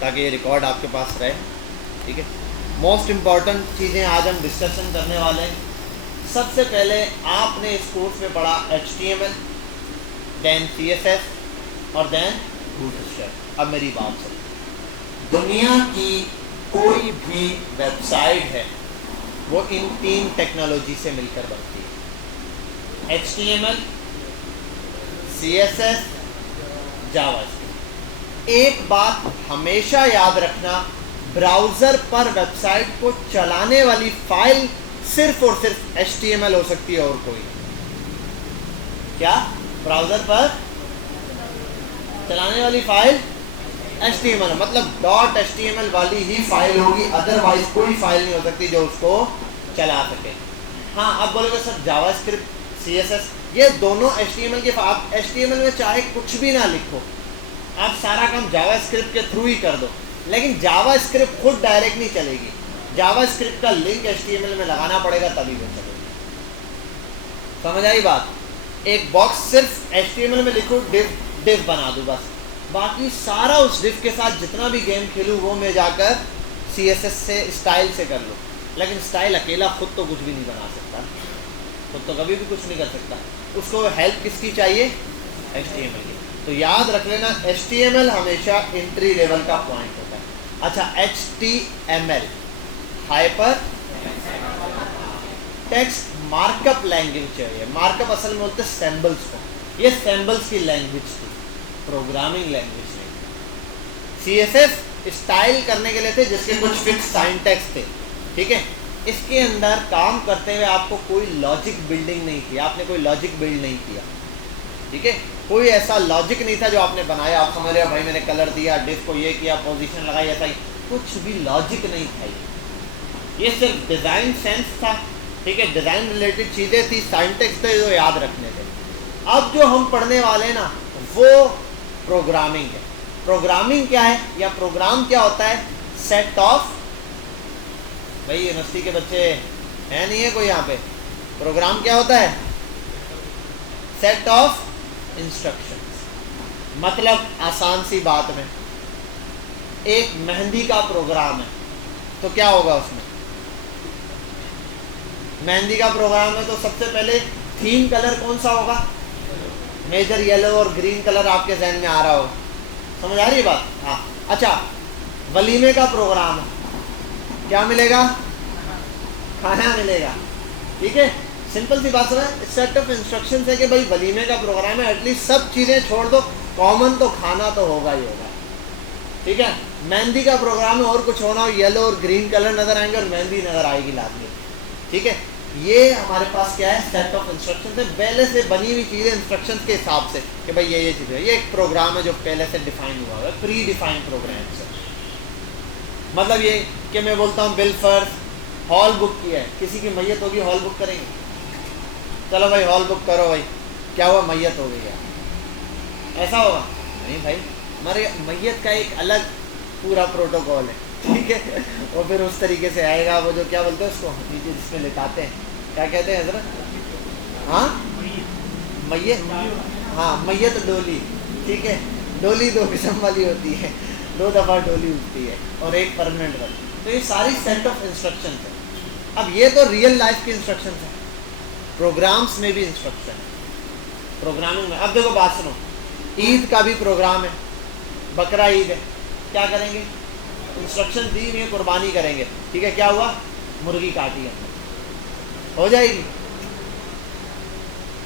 ताकि ये रिकॉर्ड आपके पास रहे, ठीक है। मोस्ट इम्पॉर्टेंट चीज़ें आज हम डिस्कशन करने वाले हैं। सबसे पहले आपने इस कोर्स में पढ़ा HTML, देन CSS और देन बूटस्ट्रैप। अब मेरी बात सुनो, दुनिया की कोई भी वेबसाइट है वो इन 3 टेक्नोलॉजी से मिलकर बनती है, HTML, CSS, जावास्क्रिप्ट। एक बात हमेशा याद रखना, ब्राउज़र पर वेबसाइट को चलाने वाली फाइल सिर्फ और सिर्फ HTML हो सकती है और कोई। क्या ब्राउज़र पर चलाने वाली फाइल HTML, मतलब .html वाली ही फाइल होगी, अदरवाइज कोई फाइल नहीं हो सकती जो उसको चला सके। हाँ, अब बोलोगे सर जावास्क्रिप्ट, CSS, ये दोनों HTML के, आप HTML में चाहे कुछ भी ना लिखो, आप सारा काम जावास्क्रिप्ट के थ्रू ही कर दो, लेकिन जावास्क्रिप्ट खुद डायरेक्ट नहीं चलेगी, जावास्क्रिप्ट का लिंक HTML में लगाना पड़ेगा तभी वो चलेगी। समझ आई बात? एक बॉक्स सिर्फ HTML में लिखो, डिव बना दूँ बस, बाकी सारा उस डिव के साथ जितना भी गेम खेलूँ वो मैं जाकर CSS से स्टाइल से कर लूँ, लेकिन स्टाइल अकेला खुद तो कुछ भी नहीं बना सकता, खुद तो कभी भी कुछ नहीं कर सकता, उसको हेल्प किसकी चाहिए? HTML की। तो याद रख लेना, HTML हमेशा एंट्री लेवल का पॉइंट होता है। अच्छा, HTML hyper text markup language है। मार्कअप असल में बोलते हैं सिंबल्स को, ये सिंबल्स की लैंग्वेज थी, प्रोग्रामिंग लैंग्वेज नहीं। CSS स्टाइल करने के लिए थे जिसके कुछ फिक्स सिंटैक्स थे, ठीक है। इसके अंदर काम करते हुए आपको कोई लॉजिक बिल्डिंग नहीं की, आपने कोई लॉजिक बिल्ड नहीं किया, ठीक है। कोई ऐसा लॉजिक नहीं था जो आपने बनाया, आप समझ रहे हो भाई मैंने कलर दिया, डिफ को ये किया, पोजीशन लगाई, ऐसा ही कुछ भी लॉजिक नहीं था। ये सिर्फ डिज़ाइन सेंस था, ठीक है, डिज़ाइन रिलेटेड चीज़ें थी, सिंटैक्स थे जो याद रखने थे। अब जो हम पढ़ने वाले हैं ना वो प्रोग्रामिंग है। प्रोग्रामिंग क्या है या प्रोग्राम क्या होता है? सेट ऑफ, भाई यूनिवर्सिटी के बच्चे हैं नहीं है कोई यहाँ पे, प्रोग्राम क्या होता है? Set of instructions. मतलब आसान सी बात में, एक मेहंदी का प्रोग्राम है तो क्या होगा उसमें? मेहंदी का प्रोग्राम है तो सबसे पहले थीम कलर कौन सा होगा? मेजर येलो और ग्रीन कलर आपके जहन में आ रहा हो, समझ आ रही है बात? हाँ। अच्छा, वलीमे का प्रोग्राम है, क्या मिलेगा? खाना मिलेगा, ठीक है। सिंपल सी बात है, सेट ऑफ इंस्ट्रक्शंस है कि भाई वलीमे का प्रोग्राम है, एटलीस्ट सब चीज़ें छोड़ दो, कॉमन तो खाना तो होगा ही होगा, ठीक है। मेहंदी का प्रोग्राम है, और कुछ होना हो, येलो और ग्रीन कलर नज़र आएंगे और मेहंदी नज़र आएगी लाजमी, ठीक है। ये हमारे पास क्या है? सेट ऑफ इंस्ट्रक्शंस है, पहले से बनी हुई चीज़ें इंस्ट्रक्शंस के हिसाब से कि भाई ये चीज़ है। ये एक प्रोग्राम है जो पहले से डिफाइन हुआ है, प्री डिफाइंड प्रोग्राम से। मतलब ये कि मैं बोलता हूँ बिल फर्स्ट हॉल बुक किया है, किसी की मैयत होगी, हॉल बुक करेंगे, चलो भाई हॉल बुक करो, भाई क्या हुआ? मैयत हो गई यार, ऐसा होगा? नहीं भाई, हमारे मैयत का एक अलग पूरा प्रोटोकॉल है, ठीक है। और फिर उस तरीके से आएगा वो जो क्या बोलते हैं उसको नीचे जिसमें लिटाते हैं, क्या कहते हैं हजरत? हाँ, मैयत, हाँ मैयत डोली, ठीक है। डोली 2 किस्म वाली होती है, 2 दफ़ा डोली उठती है और एक परमानेंट वाली। तो ये सारी सेट ऑफ इंस्ट्रक्शन है। अब ये तो रियल लाइफ की इंस्ट्रक्शन है, प्रोग्राम्स में भी इंस्ट्रक्शन है, प्रोग्रामिंग में। अब देखो बात सुनो, ईद का भी प्रोग्राम है, बकरा ईद है, क्या करेंगे? इंस्ट्रक्शन दी हुई है, कुर्बानी करेंगे, ठीक है। क्या हुआ? मुर्गी काटी हमने, हो जाएगी।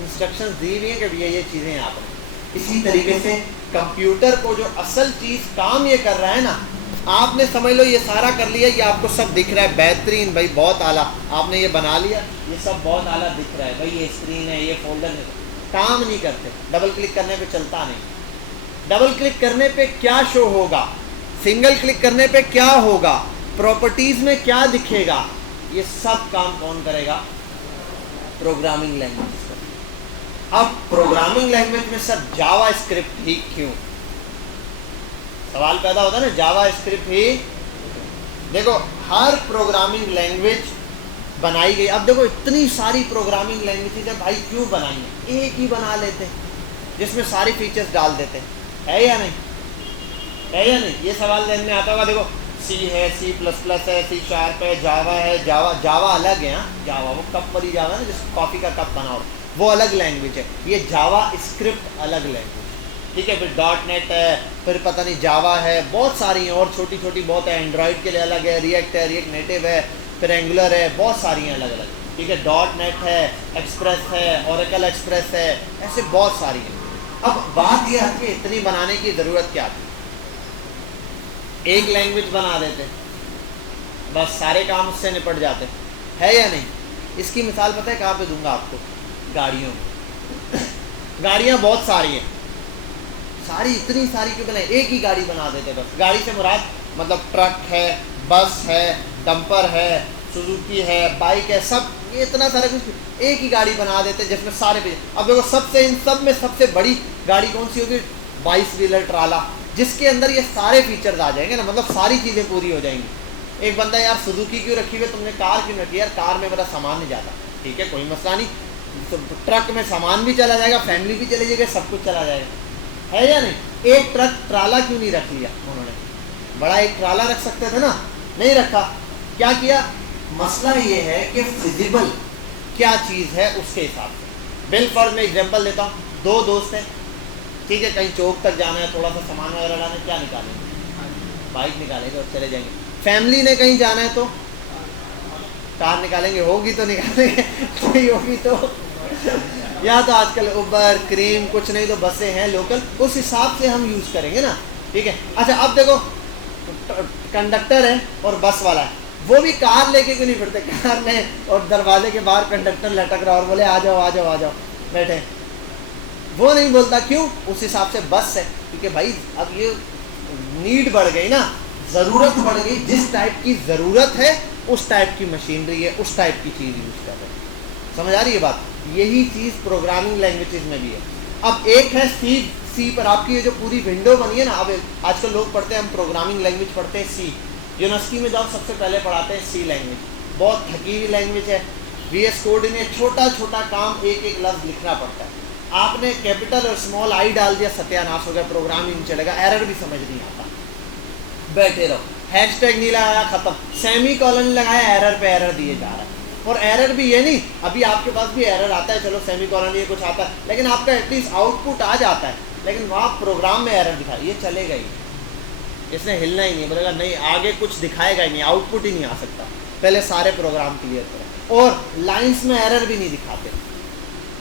इंस्ट्रक्शन दी हुई है कि ये चीज़ें आपने। इसी तरीके से कंप्यूटर को जो असल चीज़ काम ये कर रहा है ना, आपने समझ लो ये सारा कर लिया, ये आपको सब दिख रहा है, बेहतरीन भाई, बहुत आला, आपने ये बना लिया, ये सब बहुत आला दिख रहा है भाई, ये स्क्रीन है, ये फोल्डर है, काम नहीं करते। डबल क्लिक करने पे चलता नहीं, डबल क्लिक करने पे क्या शो होगा, सिंगल क्लिक करने पे क्या होगा, प्रॉपर्टीज में क्या दिखेगा, ये सब काम कौन करेगा? Programming language. अब प्रोग्रामिंग लैंग्वेज में सर जावा स्क्रिप्ट ही क्यों? सवाल पैदा होता है ना, जावा स्क्रिप्ट ही। देखो हर प्रोग्रामिंग लैंग्वेज बनाई गई, अब देखो इतनी सारी प्रोग्रामिंग लैंग्वेजेज है भाई, क्यों बनाई है? एक ही बना लेते हैं जिसमें सारी फीचर्स डाल देते हैं, है या नहीं? है या नहीं? ये सवाल ध्यान में आता होगा। देखो सी है, C++ है, C# है, जावा है। जावा अलग है। हाँ, जावा वो कप वाली जावा है ना, जिस कॉफ़ी का कप बनाओ, वो अलग लैंग्वेज है। ये जावा स्क्रिप्ट अलग लैंग्वेज, ठीक है। फिर .NET है, फिर पता नहीं जावा है, बहुत सारी हैं और छोटी छोटी बहुत है। एंड्रॉयड के लिए अलग है, रिएक्ट है, रिएक्ट नेटिव है, फिर एंगुलर है, बहुत सारी हैं अलग अलग, ठीक है। .NET है, एक्सप्रेस है, ओरेकल एक्सप्रेस है, ऐसे बहुत सारी हैं। अब बात यह है कि इतनी बनाने की ज़रूरत क्या थी? एक लैंग्वेज बना देते, बस सारे काम उससे निपट जाते, है या नहीं? इसकी मिसाल पता है कहाँ पे दूंगा आपको? गाड़ियों में। गाड़ियाँ बहुत सारी हैं, सारी इतनी सारी क्यों बनाए? एक ही गाड़ी बना देते बस। गाड़ी से मुराद मतलब ट्रक है, बस है, डंपर है, सुजुकी है, बाइक है, सब ये इतना सारा कुछ एक ही गाड़ी बना देते जिसमें सारे भी। अब देखो सबसे इन सब में सबसे बड़ी गाड़ी कौन सी होगी? 22 व्हीलर ट्राला, जिसके अंदर ये सारे फीचर्स आ जाएंगे ना, मतलब सारी चीज़ें पूरी हो जाएंगी। एक बंदा यार सुजुकी क्यों रखी हुई, तुमने कार क्यों रखी? यार कार में मेरा सामान नहीं जाता, ठीक है, कोई मसला नहीं। तो ट्रक में सामान भी चला जाएगा, फैमिली भी चली जाएगी, सब कुछ चला जाएगा, है या नहीं? एक ट्रक ट्राला क्यों नहीं रख लिया उन्होंने? बड़ा एक ट्राला रख सकते थे ना, नहीं रखा। क्या किया? मसला ये है कि फिजिबल क्या चीज़ है उसके हिसाब से। बिल फर्ज में एग्जांपल देता हूँ, दो दोस्त हैं, ठीक है, कहीं चौक तक जाना है, थोड़ा सा सामान वगैरह लाना, क्या निकालेंगे? बाइक निकालेंगे और चले जाएंगे। फैमिली ने कहीं जाना है तो कार निकालेंगे, होगी तो निकालेंगे, नहीं होगी तो या तो आजकल उबर, क्रीम, कुछ नहीं तो बसें हैं लोकल, उस हिसाब से हम यूज़ करेंगे ना, ठीक है। अच्छा अब देखो कंडक्टर है और बस वाला है, वो भी कार लेके क्यों नहीं फिरते? कार में और दरवाजे के बाहर कंडक्टर लटक रहा और बोले आ जाओ आ जाओ आ जाओ, बैठे, वो नहीं बोलता, क्यों? उस हिसाब से बस है, क्योंकि भाई अब ये नीड बढ़ गई ना, ज़रूरत बढ़ गई, जिस टाइप की ज़रूरत है उस टाइप की मशीनरी है, उस टाइप की चीज़ यूज़ कर रहे हैं। समझ आ रही है बात? यही चीज़ प्रोग्रामिंग लैंग्वेजेस में भी है। अब एक है सी पर आपकी ये जो पूरी विंडो बनी है ना, अब आजकल लोग पढ़ते हैं, हम प्रोग्रामिंग लैंग्वेज पढ़ते हैं सी। यूनिवर्सिटी में जाओ सबसे पहले पढ़ाते हैं सी लैंग्वेज, बहुत थकी हुई लैंग्वेज है। VS कोड में छोटा छोटा काम एक एक लफ्ज़ लिखना पड़ता है। आपने कैपिटल और स्मॉल आई डाल दिया, सत्यानाश हो गया, प्रोग्रामिंग चलेगा, एरर भी समझ नहीं आता, बैठे रहो। हैशटैग नहीं लगाया, खत्म। सेमी कॉलन लगाया, एरर पे एरर दिए जा रहा है। और एरर भी ये नहीं, अभी आपके पास भी एरर आता है, चलो सेमी कॉलन ये कुछ आता है, लेकिन आपका एटलीस्ट आउटपुट आ जाता है, लेकिन वहाँ प्रोग्राम में एरर दिखा, ये चलेगा ही, इसने हिलना ही नहीं, बोलेगा नहीं आगे कुछ दिखाएगा ही नहीं, आउटपुट ही नहीं आ सकता। पहले सारे प्रोग्राम क्लियर करो, और लाइन्स में एरर भी नहीं दिखाते,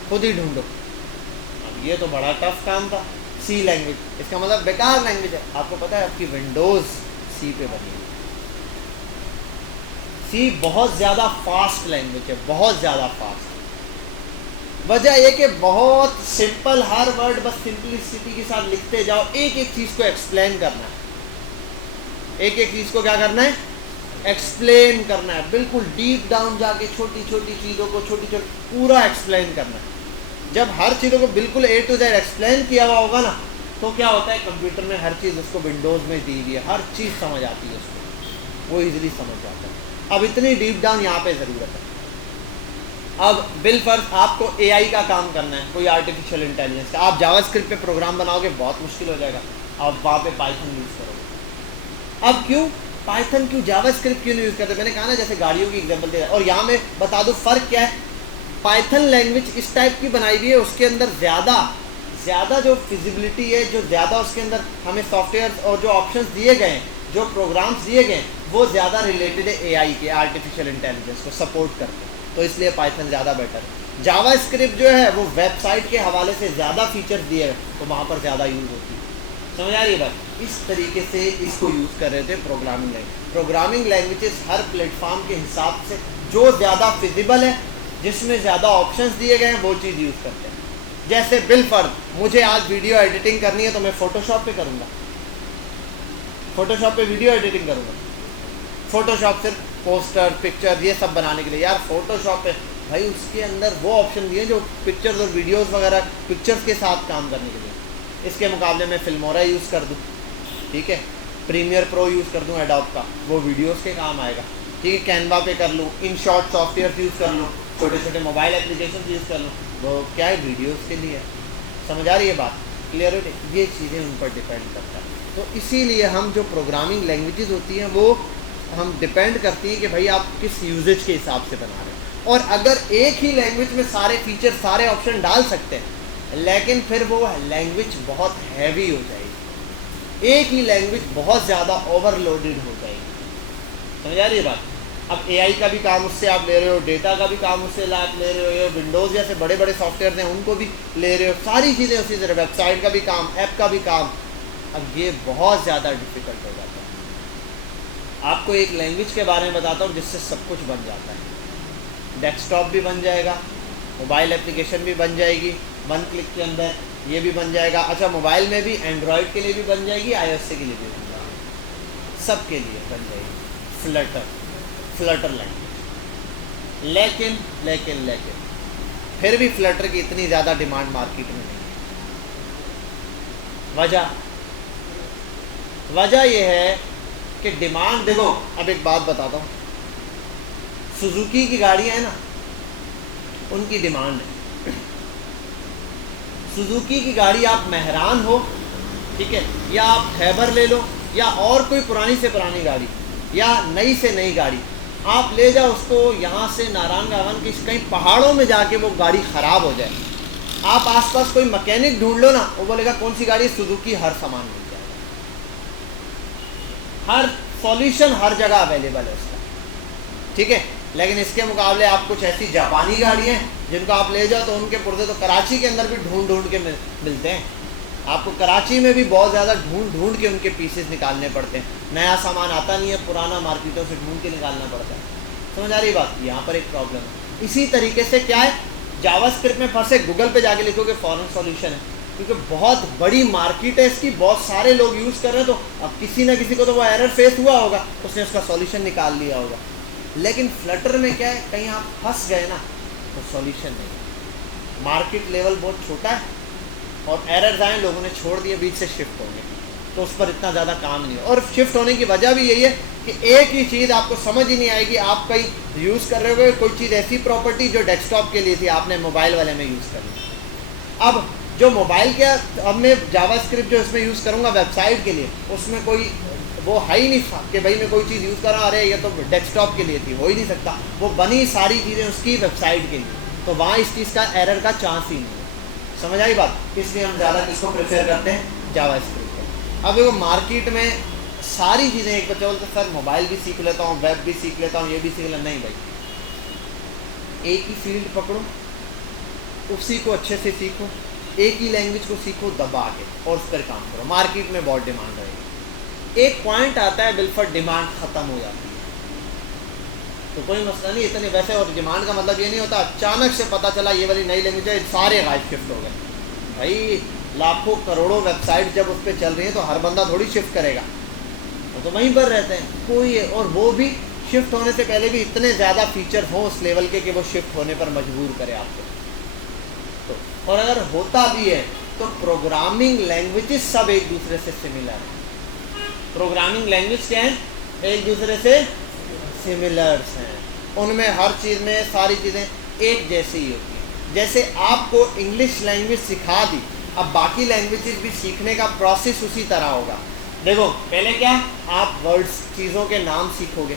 खुद ही ढूंढो। अब ये तो बड़ा टफ काम था। सी लैंग्वेज, इसका मतलब बेकार लैंग्वेज है। आपको पता है आपकी विंडोज़ सी पे बनी है। सी बहुत ज़्यादा फास्ट लैंग्वेज है, बहुत ज़्यादा फास्ट। वजह यह कि बहुत सिंपल, हर वर्ड बस सिंपलिसिटी के साथ लिखते जाओ, एक एक चीज़ को एक्सप्लेन करना है, एक एक चीज़ को क्या करना है? एक्सप्लेन करना है, बिल्कुल डीप डाउन जाके छोटी छोटी चीज़ों को छोटी छोटी पूरा एक्सप्लेन करना है। जब हर चीज़ों को बिल्कुल A to Z एक्सप्लेन किया हुआ होगा ना, तो क्या होता है, कंप्यूटर में हर चीज़ उसको विंडोज़ में दी हुई है, हर चीज़ समझ आती है उसको, वो इजीली समझ जाता है। अब इतनी डीप डाउन यहाँ पे ज़रूरत है। अब बिल फर्ज आपको AI का काम करना है, कोई आर्टिफिशियल इंटेलिजेंस का, आप जावास्क्रिप्ट पे प्रोग्राम बनाओगे बहुत मुश्किल हो जाएगा, आप वहाँ पे पाइथन यूज़ करोगे। अब क्यों पाइथन, क्यों जावास्क्रिप्ट क्यों नहीं यूज़ करते? मैंने कहा ना, जैसे गाड़ियों की एग्जाम्पल दिया, और यहाँ मैं बता दूँ फ़र्क क्या है। पाइथन लैंग्वेज इस टाइप की बनाई हुई है, उसके अंदर ज़्यादा जो फिजिबिलिटी है, जो ज़्यादा उसके अंदर हमें सॉफ्टवेयर और जो ऑप्शंस दिए गए हैं, जो प्रोग्राम्स दिए गए हैं, वो ज़्यादा रिलेटेड है AI के, आर्टिफिशियल इंटेलिजेंस को सपोर्ट करते हैं, तो इसलिए पाइथन ज़्यादा बेटर है। जावास्क्रिप्ट जो है वो वेबसाइट के हवाले से ज़्यादा फीचर्स दिए हैं, तो वहाँ पर ज़्यादा यूज़ होती है। समझ आ रही है बात? इस तरीके से इसको यूज़ कर रहे थे प्रोग्रामिंग लैंग्वेज। प्रोग्रामिंग लैंग्वेजेस हर प्लेटफॉर्म के हिसाब से जो ज़्यादा फिजिबल है, जिसमें ज़्यादा ऑप्शंस दिए गए हैं, वो चीज़ यूज़ करते हैं। जैसे बिल फर्ज, मुझे आज वीडियो एडिटिंग करनी है तो मैं फ़ोटोशॉप पे करूँगा, फ़ोटोशॉप पे वीडियो एडिटिंग करूँगा। फ़ोटोशॉप सिर्फ पोस्टर, पिक्चर, ये सब बनाने के लिए। यार फ़ोटोशॉप पे भाई उसके अंदर वो ऑप्शन दिए जो पिक्चर्स और वीडियोज़ वगैरह, पिक्चर्स के साथ काम करने के लिए। इसके मुकाबले में फिल्मोरा यूज़ कर दूँ, ठीक है, प्रीमियर प्रो यूज़ कर दूँ एडोब का, वो वीडियोज़ के काम आएगा, ठीक है, कैनवा पे कर लूँ, InShot सॉफ्टवेयर यूज़ कर लूँ, छोटे छोटे मोबाइल एप्लीकेशन यूज़ कर लूँ, वो क्या है, वीडियोज़ के लिए। समझ आ रही है बात? क्लियर हो? ये चीज़ें उन पर डिपेंड करता है। तो इसीलिए हम जो प्रोग्रामिंग लैंग्वेजेस होती हैं वो हम डिपेंड करती हैं कि भाई आप किस यूजेज के हिसाब से बना रहे हैं। और अगर एक ही लैंग्वेज में सारे फीचर सारे ऑप्शन डाल सकते हैं, लेकिन फिर वो लैंग्वेज बहुत हैवी हो जाएगी, एक ही लैंग्वेज बहुत ज़्यादा ओवरलोडेड हो जाएगी। समझ आ रही है बात? अब एआई का भी काम उससे आप ले रहे हो, डेटा का भी काम उससे आप ले रहे हो, विंडोज़ जैसे बड़े बड़े सॉफ्टवेयर हैं उनको भी ले रहे हो, सारी चीज़ें उसी तरह, वेबसाइट का भी काम, ऐप का भी काम। अब ये बहुत ज़्यादा डिफ़िकल्ट हो जाता है। आपको एक लैंग्वेज के बारे में बताता हूँ जिससे सब कुछ बन जाता है। डेस्कटॉप भी बन जाएगा, मोबाइल एप्लीकेशन भी बन जाएगी, 1 क्लिक के अंदर ये भी बन जाएगा। अच्छा, मोबाइल में भी एंड्रॉयड के लिए भी बन जाएगी, iOS के लिए भी बन जाएगी, सब के लिए बन जाएगी फ्लटर लैंग्वेज। लेकिन फिर भी फ्लटर की इतनी ज़्यादा डिमांड मार्केट में नहीं है। वजह यह है कि डिमांड, देखो अब एक बात बताता हूँ, सुजुकी की गाड़ियाँ हैं ना, उनकी डिमांड है। सुजुकी की गाड़ी आप मेहरान हो, ठीक है, या आप खैबर ले लो, या और कोई पुरानी से पुरानी गाड़ी या नई से नई गाड़ी, आप ले जाओ उसको यहाँ से नारायणगढ़ की कहीं पहाड़ों में जाके वो गाड़ी ख़राब हो जाए, आप आसपास कोई मैकेनिक ढूंढ लो ना, वो बोलेगा कौन सी गाड़ी, सुजुकी, हर सामान मिल जाएगा, हर सॉल्यूशन हर जगह अवेलेबल है उसका, ठीक है। लेकिन इसके मुकाबले आप कुछ ऐसी जापानी गाड़ियाँ हैं जिनको आप ले जाओ तो उनके पुर्जे तो कराची के अंदर भी ढूंढ के मिलते हैं। आपको कराची में भी बहुत ज़्यादा ढूंढ के उनके पीसेस निकालने पड़ते हैं, नया सामान आता नहीं है, पुराना मार्केटों से ढूंढ के निकालना पड़ता है। समझ आ रही बात? यहाँ पर एक प्रॉब्लम है। इसी तरीके से क्या है, जावास्क्रिप्ट में फंसे, गूगल पे जाके लिखोगे फॉरेन सॉल्यूशन है, क्योंकि बहुत बड़ी मार्केट है इसकी, बहुत सारे लोग यूज़ कर रहे हैं, तो अब किसी ना किसी को तो वो एरर फेस हुआ होगा, उसने उसका सॉल्यूशन निकाल लिया होगा। लेकिन फ्लटर में क्या है, कहीं आप फंस गए ना तो सॉल्यूशन नहीं, मार्केट लेवल बहुत छोटा है और एरर्स आए, लोगों ने छोड़ दिए, बीच से शिफ्ट होंगे, तो उस पर इतना ज़्यादा काम नहीं है। और शिफ्ट होने की वजह भी यही है कि एक ही चीज़ आपको समझ ही नहीं आएगी। आप कहीं यूज़ कर रहे हो कोई चीज़, ऐसी प्रॉपर्टी जो डेस्कटॉप के लिए थी, आपने मोबाइल वाले में यूज़ कर ली। अब जो मोबाइल के, अब मैं जावास्क्रिप्ट जो इसमें यूज़ करूँगा वेबसाइट के लिए, उसमें कोई वो है ही नहीं कि भाई मैं कोई चीज़ यूज़ कर रहा हूँ, अरे ये तो डेस्कटॉप के लिए थी, हो ही नहीं सकता। वो बनी सारी चीज़ें उसकी वेबसाइट के लिए, तो वहाँ इस चीज़ का एरर का चांस ही नहीं है। समझ आई बात? इसलिए हम ज़्यादा किसको प्रेफर करते हैं, जावास्क्रिप्ट को। अब देखो मार्केट में सारी चीज़ें, एक बच्चा बोलते सर मोबाइल भी सीख लेता हूँ, वेब भी सीख लेता हूँ, ये भी सीख लेता, नहीं भाई, एक ही फील्ड पकड़ो, उसी को अच्छे से सीखो, एक ही लैंग्वेज को सीखो दबा के और उस पर काम करो, मार्केट में बहुत डिमांड रहेगी। एक पॉइंट आता है बिल्कुल डिमांड ख़त्म हो जाती है, तो कोई मसला नहीं इतने वैसे। और डिमांड का मतलब ये नहीं होता अचानक से पता चला ये वाली नई लैंग्वेज है, सारे गायब शिफ्ट हो गए। भाई लाखों करोड़ों वेबसाइट जब उस पर चल रही है तो हर बंदा थोड़ी शिफ्ट करेगा, वो तो वहीं पर रहते हैं कोई, और वो भी शिफ्ट होने से पहले भी इतने ज़्यादा फीचर हों उस लेवल के कि वो शिफ्ट होने पर मजबूर करे आपको। तो और अगर होता भी है तो प्रोग्रामिंग लैंग्वेजेस सब एक दूसरे से सिमिलर हैं। प्रोग्रामिंग लैंग्वेज क्या है, एक दूसरे से सिमिलर्स हैं, उनमें हर चीज़ में सारी चीज़ें एक जैसी ही होती हैं। जैसे आपको इंग्लिश लैंग्वेज सिखा दी, अब बाकी लैंग्वेजेस भी सीखने का प्रोसेस उसी तरह होगा। देखो पहले क्या, आप वर्ड्स, चीज़ों के नाम सीखोगे,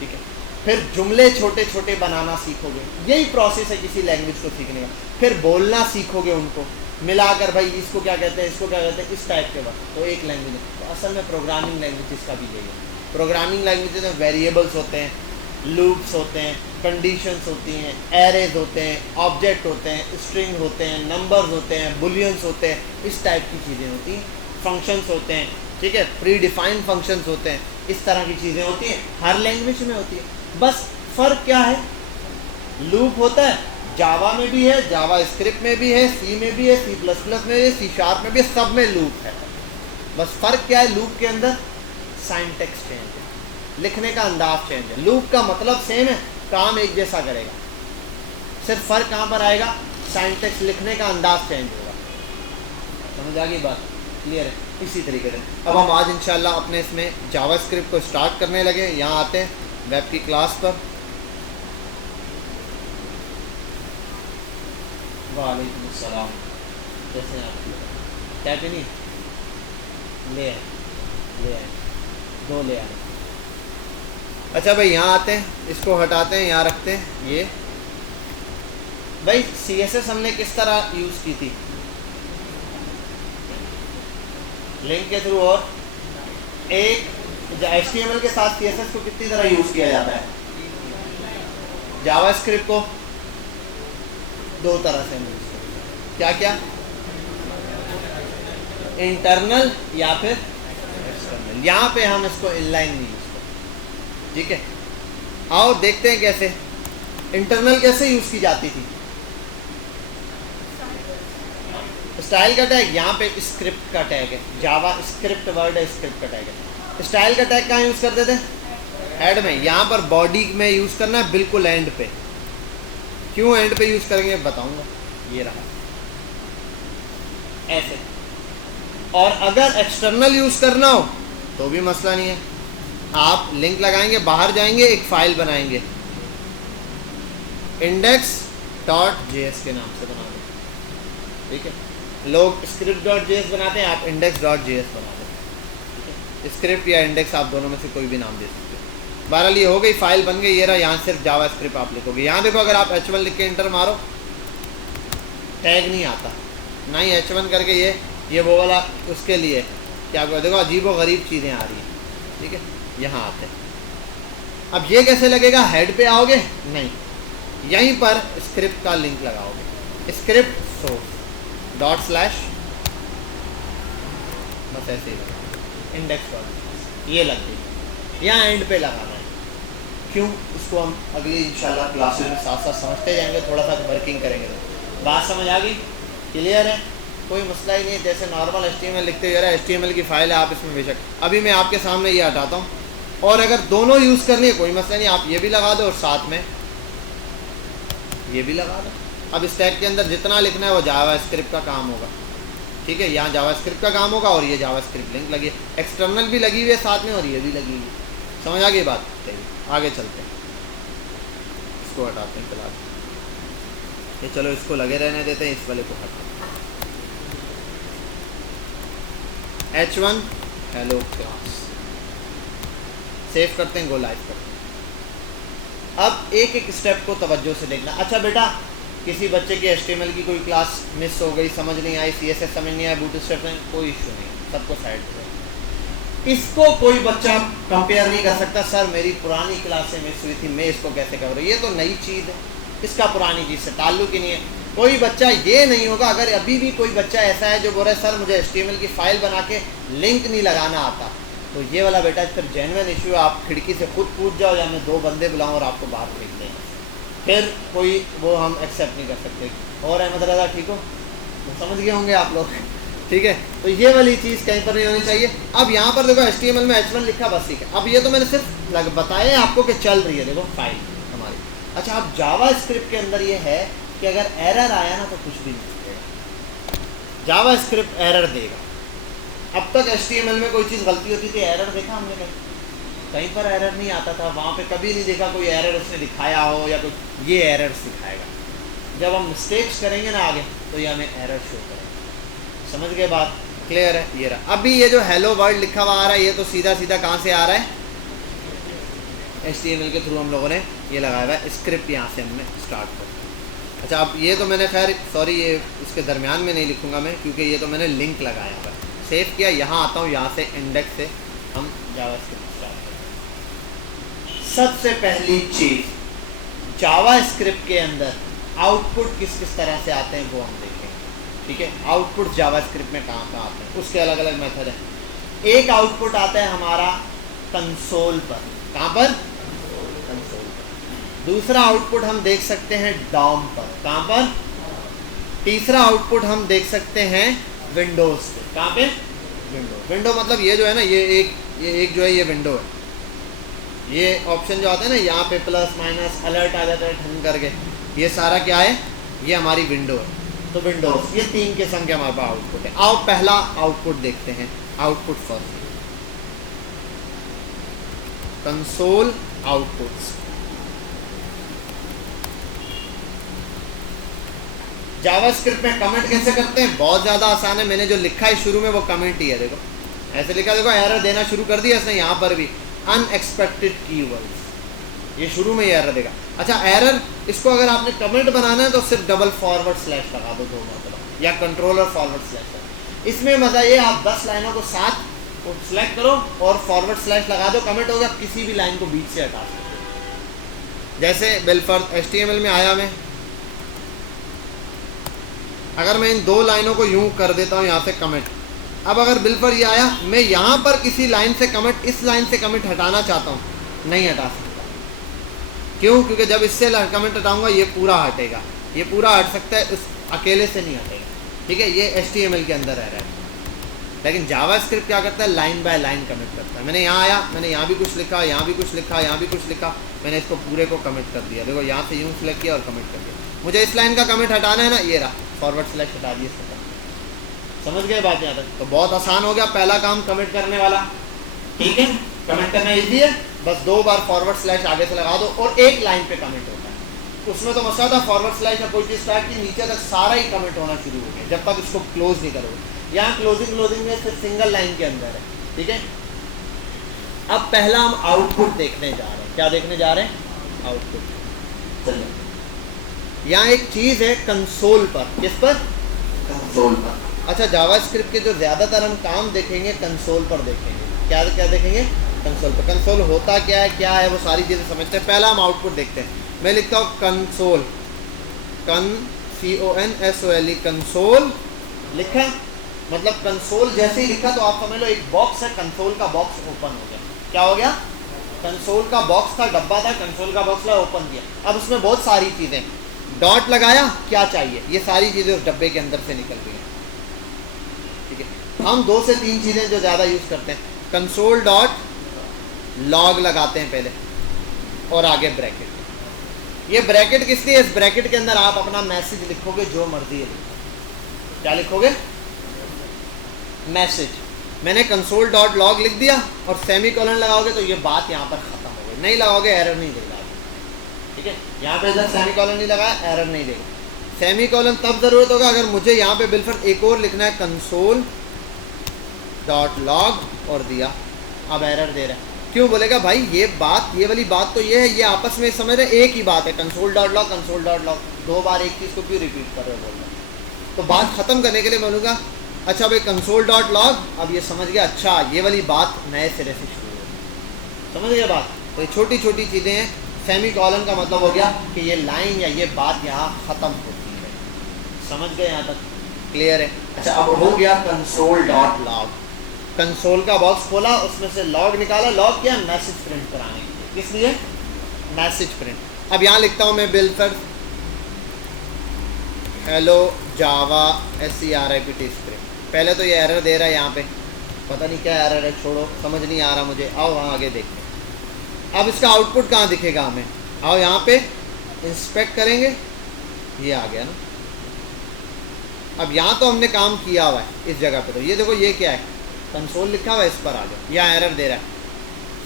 ठीक है, फिर जुमले छोटे छोटे बनाना सीखोगे, यही प्रोसेस है किसी लैंग्वेज को सीखने का। फिर बोलना सीखोगे, उनको मिलाकर, भाई इसको क्या कहते हैं, इसको क्या कहते हैं, इस टाइप के बाद, तो एक लैंग्वेज है। तो असल में प्रोग्रामिंग लैंग्वेजेस का भी यही है। प्रोग्रामिंग लैंग्वेजेस में वेरिएबल्स होते हैं, लूप्स होते हैं, कंडीशंस होती हैं, एरेज होते हैं, ऑब्जेक्ट होते हैं, स्ट्रिंग होते हैं, नंबर्स होते हैं, बुलियंस होते हैं, इस टाइप की चीज़ें होती हैं, फंक्शंस होते हैं, ठीक है, प्री डिफाइंड फंक्शंस होते हैं, इस तरह की चीज़ें होती हैं, हर लैंग्वेज में होती है। बस फ़र्क क्या है, लूप होता है, जावा में भी है, जावा स्क्रिप्ट में भी है, सी में भी है, सी प्लस प्लस में है, सी शार्प में भी है, सब में लूप है। बस फ़र्क क्या है, लूप के अंदर साइंटेक्स चेंज है, लिखने का अंदाज चेंज है। लूप का मतलब सेम है, काम एक जैसा करेगा, सिर्फ फ़र्क कहाँ पर आएगा, साइंटेक्स लिखने का अंदाज चेंज होगा। समझ आ गई बात? क्लियर है? इसी तरीके से अब हम आज इंशाल्लाह अपने इसमें जावास्क्रिप्ट को स्टार्ट करने लगे। यहाँ आते हैं वेब की क्लास पर। वालेकुम अस्सलाम, कैसे हैं आप? क्या कि नहीं लेयर, लेयर, 2 लेयर। अच्छा भाई यहाँ आते हैं, इसको हटाते हैं, यहाँ रखते हैं। ये भाई CSS हमने किस तरह यूज़ की थी? लिंक के थ्रू। और एक HTML के साथ CSS को कितनी तरह यूज़ किया जाता है? जावास्क्रिप्ट को 2 तरह से यूज़ करते हैं। क्या क्या? इंटरनल या फिर एक्सटर्नल। यहाँ पे हम इसको इनलाइन नहीं यूज़ करते, ठीक है। आओ देखते हैं कैसे। इंटरनल कैसे यूज़ की जाती थी? स्टाइल का टैग, यहाँ पे स्क्रिप्ट का टैग है, जावा स्क्रिप्ट वर्ड है, स्क्रिप्ट का टैग है। स्टाइल का टैग कहाँ यूज़ करते थे? हेड में। यहाँ पर बॉडी में यूज़ करना है, बिल्कुल एंड पे। क्यों एंड पे यूज़ करेंगे बताऊंगा। ये रहा ऐसे। और अगर एक्सटर्नल यूज़ करना हो तो भी मसला नहीं है, आप लिंक लगाएंगे, बाहर जाएंगे, एक फाइल बनाएंगे, index.js के नाम से बना दें, ठीक है। लोग script.js बनाते हैं, आप index.js बना दें। स्क्रिप्ट या इंडेक्स आप दोनों में से कोई भी नाम दे सकते हो। बहरहाल ये हो गई, फाइल बन गई। ये रहा, यहाँ सिर्फ जावास्क्रिप्ट आप लिखोगे। यहाँ देखो, अगर आप H1 लिख के इंटर मारो, टैग नहीं आता, ना ही H1 करके ये वो वाला उसके लिए क्या देखो, अजीब व गरीब चीज़ें आ रही हैं, ठीक है। यहाँ आते हैं। अब ये कैसे लगेगा? हेड पे आओगे नहीं, यहीं पर स्क्रिप्ट का लिंक लगाओगे, स्क्रिप्ट सोर्स / बस ऐसे ही लगाओगे, index.js। ये लग गई, यहाँ एंड पे लगाना है। क्यों? इसको हम अगली इंशाल्लाह क्लासेस में साथ साथ समझते जाएंगे, थोड़ा सा वर्किंग करेंगे। तो बात समझ आ गई? क्लियर है? कोई मसला ही नहीं। जैसे नॉर्मल HTML लिखते हुए HTML की फाइल है, आप इसमें बेशक, अभी मैं आपके सामने ये हटाता हूँ। और अगर दोनों यूज़ करनी है कोई मसला नहीं, आप ये भी लगा दो और साथ में ये भी लगा दो। अब इस टैग के अंदर जितना लिखना है वो जावास्क्रिप्ट का काम होगा, ठीक है। यहाँ जावास्क्रिप्ट का काम होगा और ये जावास्क्रिप्ट लिंक लगी है, एक्सटर्नल भी लगी हुई है साथ में और ये भी लगी हुई है। समझ आ गई बात? आगे चलते हैं, इसको हटाते हैं फिलहाल। ये चलो इसको लगे रहने देते हैं, इस वाले को हटाते हैं। H1 हेलो क्लास, सेव करते हैं, गो लाइव करते हैं। अब एक एक स्टेप को तवज्जो से देखना। अच्छा बेटा, किसी बच्चे की HTML की कोई क्लास मिस हो गई, समझ नहीं आई, CSS समझ नहीं आया, बूटस्ट्रैप में, कोई इशू नहीं, सबको साइड पे। इसको कोई बच्चा कंपेयर नहीं कर सकता, सर मेरी पुरानी क्लास से मिस हुई थी, मैं इसको कैसे कवर। ये तो नई चीज़ है, इसका पुरानी चीज़ से ताल्लुक ही नहीं है। कोई बच्चा ये नहीं होगा, अगर अभी भी कोई बच्चा ऐसा है जो बोल रहा है सर मुझे HTML की फ़ाइल बना के लिंक नहीं लगाना आता, तो ये वाला बेटा फिर जेन्युइन इशू है। आप खिड़की से खुद पूछ जाओ या मैं 2 बंदे बुलाऊँ और आपको बाहर फेंक दें, फिर कोई वो हम एक्सेप्ट नहीं कर सकते। और अहमद रज़ा ठीक हो, समझ गए होंगे आप लोग, ठीक है। तो ये वाली चीज़ कहीं पर नहीं होनी चाहिए। अब यहाँ पर देखो HTML में H1 लिखा, बस ठीक है। अब ये तो मैंने सिर्फ बताया आपको कि चल रही है, देखो फाइल हमारी। अच्छा, अब जावास्क्रिप्ट के अंदर ये है कि अगर एरर आया ना तो कुछ भी नहीं देगा, जावास्क्रिप्ट एरर देगा। अब तक HTML में कोई चीज़ गलती होती थी, एरर देखा हमने कहीं पर एरर नहीं आता था, वहाँ पे कभी नहीं देखा कोई एरर उसने दिखाया हो या कोई। ये एरर सिखाएगा। जब हम मिस्टेक्स करेंगे ना आगे, तो ये हमें एरर शो करेगा। समझ गए बात? क्लियर है? ये रहा। अभी ये जो हेलो वर्ल्ड लिखा हुआ आ रहा है, ये तो सीधा सीधा कहाँ से आ रहा है? HTML के थ्रू हम लोगों ने ये लगाया हुआ है, स्क्रिप्ट यहाँ से हमने स्टार्ट कर। अच्छा, अब ये तो मैंने खैर सॉरी ये इसके दरमियान में नहीं लिखूँगा मैं, क्योंकि ये तो मैंने लिंक लगाया हुआ है। सेव किया, यहाँ आता हूँ, यहाँ से इंडेक्स से हम जावास्क्रिप्ट स्टार्ट करें। सबसे पहली चीज़, जावास्क्रिप्ट के अंदर आउटपुट किस किस तरह से आते हैं वो हम देखेंगे, ठीक है। आउटपुट जावास्क्रिप्ट में कहाँ कहाँ आते हैं, उसके अलग अलग मेथड हैं। एक आउटपुट आता है हमारा कंसोल पर, कहाँ पर? कंसोल पर। दूसरा आउटपुट हम देख सकते हैं डॉम पर, कहाँ पर? तीसरा आउटपुट हम देख सकते हैं विंडोज़ पे, कहाँ पे? विंडो मतलब ये जो है ना, ये एक जो है ये विंडो है। ये ऑप्शन जो आता है ना, यहाँ पे प्लस माइनस अलर्ट आ जाता है ढंग करके, ये सारा क्या है? ये हमारी विंडो है। तो विंडोज़, ये 3 किस्म के हमारे पास आउटपुट है। आओ पहला आउटपुट देखते हैं। Output first, console outputs. JavaScript में कमेंट कैसे करते हैं? बहुत ज़्यादा आसान है। मैंने जो लिखा है शुरू में वो कमेंट ही है, देखो ऐसे लिखा, देखो एरर देना शुरू कर दिया इसने यहाँ पर भी, अनएक्सपेक्टेड कीवर्ड्स, ये शुरू में ही एरर देगा। अच्छा एरर, इसको अगर आपने कमेंट बनाना है तो सिर्फ डबल फॉरवर्ड स्लैश लगा दो 2 मतलब, या कंट्रोलर फॉरवर्ड स्लैश लगा। इसमें मजा ये, आप 10 लाइनों को साथ सिलेक्ट करो और फॉरवर्ड स्लैश लगा दो, कमेंट हो गया, किसी भी लाइन को बीच से हटा सकते हो। जैसे बिलफर्ज HTML में आया, मैं अगर मैं इन 2 लाइनों को यूं कर देता हूं यहाँ से कमेंट, अब अगर बिलफर्ज ये आया, मैं यहाँ पर किसी लाइन से कमेंट, इस लाइन से कमेंट हटाना चाहता हूँ, नहीं हटा सकता। क्यों? क्योंकि जब इससे कमेंट हटाऊंगा ये पूरा हटेगा, ये पूरा हट सकता है, उस अकेले से नहीं हटेगा। ठीक है, ये HTML के अंदर रह रहा है। लेकिन जावास्क्रिप्ट क्या करता है, लाइन बाय लाइन कमेंट करता है। मैंने यहाँ आया, मैंने यहाँ भी कुछ लिखा, यहाँ भी कुछ लिखा, यहाँ भी कुछ लिखा, मैंने इसको पूरे को कमेंट कर दिया। देखो यहाँ से यूँ सिलेक्ट किया और कमेंट कर दिया। मुझे इस लाइन का कमेंट हटाना है ना, ये रहा फॉरवर्ड स्लैश हटा दिया इसका। समझ गए बात यहाँ तक? तो बहुत आसान हो गया पहला काम कमेंट करने वाला। ठीक है, कमेंट करना ईजी है, बस 2 बार फॉरवर्ड स्लैश आगे से लगा दो और एक लाइन पे कमेंट होता है। उसमें तो मसला था फॉरवर्ड स्लैश या कोई चीज़ स्टार्ट की, नीचे तक सारा ही कमेंट होना शुरू हो गया जब तक इसको क्लोज नहीं करोगे। यहाँ क्लोजिंग में सिर्फ सिंगल लाइन के अंदर है। ठीक है, अब पहला हम आउटपुट देखने जा रहे हैं। क्या देखने जा रहे हैं? आउटपुट। चलिए, यहाँ एक चीज़ है कंसोल पर। किस पर? कंसोल पर। अच्छा, जावास्क्रिप्ट के जो ज़्यादातर हम काम देखेंगे कंसोल पर देखेंगे। क्या क्या देखेंगे? कंसोल पर। कंसोल होता क्या है वो सारी चीज़ें समझते हैं। पहला हम आउटपुट देखते हैं। मैं लिखता हूँ कंसोल, CONSOLE, कंसोल लिखा, मतलब कंसोल जैसे ही लिखा तो आप समझ लो एक बॉक्स है, कंसोल का बॉक्स ओपन हो गया। क्या हो गया? कंसोल का बॉक्स था, डब्बा था, कंसोल का बॉक्स ला ओपन किया। अब उसमें बहुत सारी चीज़ें, डॉट लगाया, क्या चाहिए, ये सारी चीज़ें उस डब्बे के अंदर से निकल गई। ठीक है, हम 2 से 3 चीज़ें जो ज़्यादा यूज़ करते हैं, कंसोल डॉट लॉग लगाते हैं पहले और आगे ब्रैकेट। ये ब्रैकेट किस लिए? इस ब्रैकेट के अंदर आप अपना मैसेज लिखोगे, जो मर्जी है। क्या लिखोगे? मैसेज। मैंने कंसोल डॉट लॉग लिख दिया और सेमीकोलन लगाओगे तो ये बात यहाँ पर ख़त्म हो गई। नहीं लगाओगे एरर नहीं देगा। ठीक है, यहाँ पे जब सेमीकोलन नहीं लगाया एरर नहीं देगा। सेमीकोलन तब ज़रूरत होगा अगर मुझे यहाँ पे बिलफर्ज एक और लिखना है, कंसोल डॉट लॉग और दिया, अब एरर दे रहा है। क्यों? बोलेगा भाई ये बात, ये वाली बात तो ये है, ये आपस में समझ रहे एक ही बात है, console dot log, console dot log, 2 बार एक चीज़ को क्यों रिपीट कर रहे हो? बोल रहा। तो बात ख़त्म करने के लिए बोलूँगा अच्छा भाई कंसोल डॉट लॉग, अब ये समझ गया, अच्छा ये वाली बात नए सिरे से शुरू हो। समझ गया बात? तो ये छोटी छोटी चीज़ें हैं। सेमीकोलन का मतलब हो गया कि ये लाइन या ये बात यहाँ ख़त्म होती है। समझ गए यहाँ तक? क्लियर है? अच्छा, अब हो गया कंसोल डॉट लॉग। कंसोल का बॉक्स खोला, उसमें से लॉग निकाला। लॉग क्या? मैसेज प्रिंट कराने के लिए। किस लिए? Message print. अब यहाँ लिखता हूँ मैं बिलफर्ज हेलो जावा SCRIPT स्क्रिप्ट। पहले तो ये एरर दे रहा है यहाँ पे, पता नहीं क्या एरर है, छोड़ो, समझ नहीं आ रहा मुझे। आओ वहाँ आगे देखते हैं। अब इसका आउटपुट कहाँ दिखेगा हमें? आओ यहाँ पे इंस्पेक्ट करेंगे, ये आ गया ना। अब यहाँ तो हमने काम किया हुआ है इस जगह पे, तो ये देखो ये क्या है, कंसोल लिखा हुआ है, इस पर आ जाओ। यहाँ एरर दे रहा है,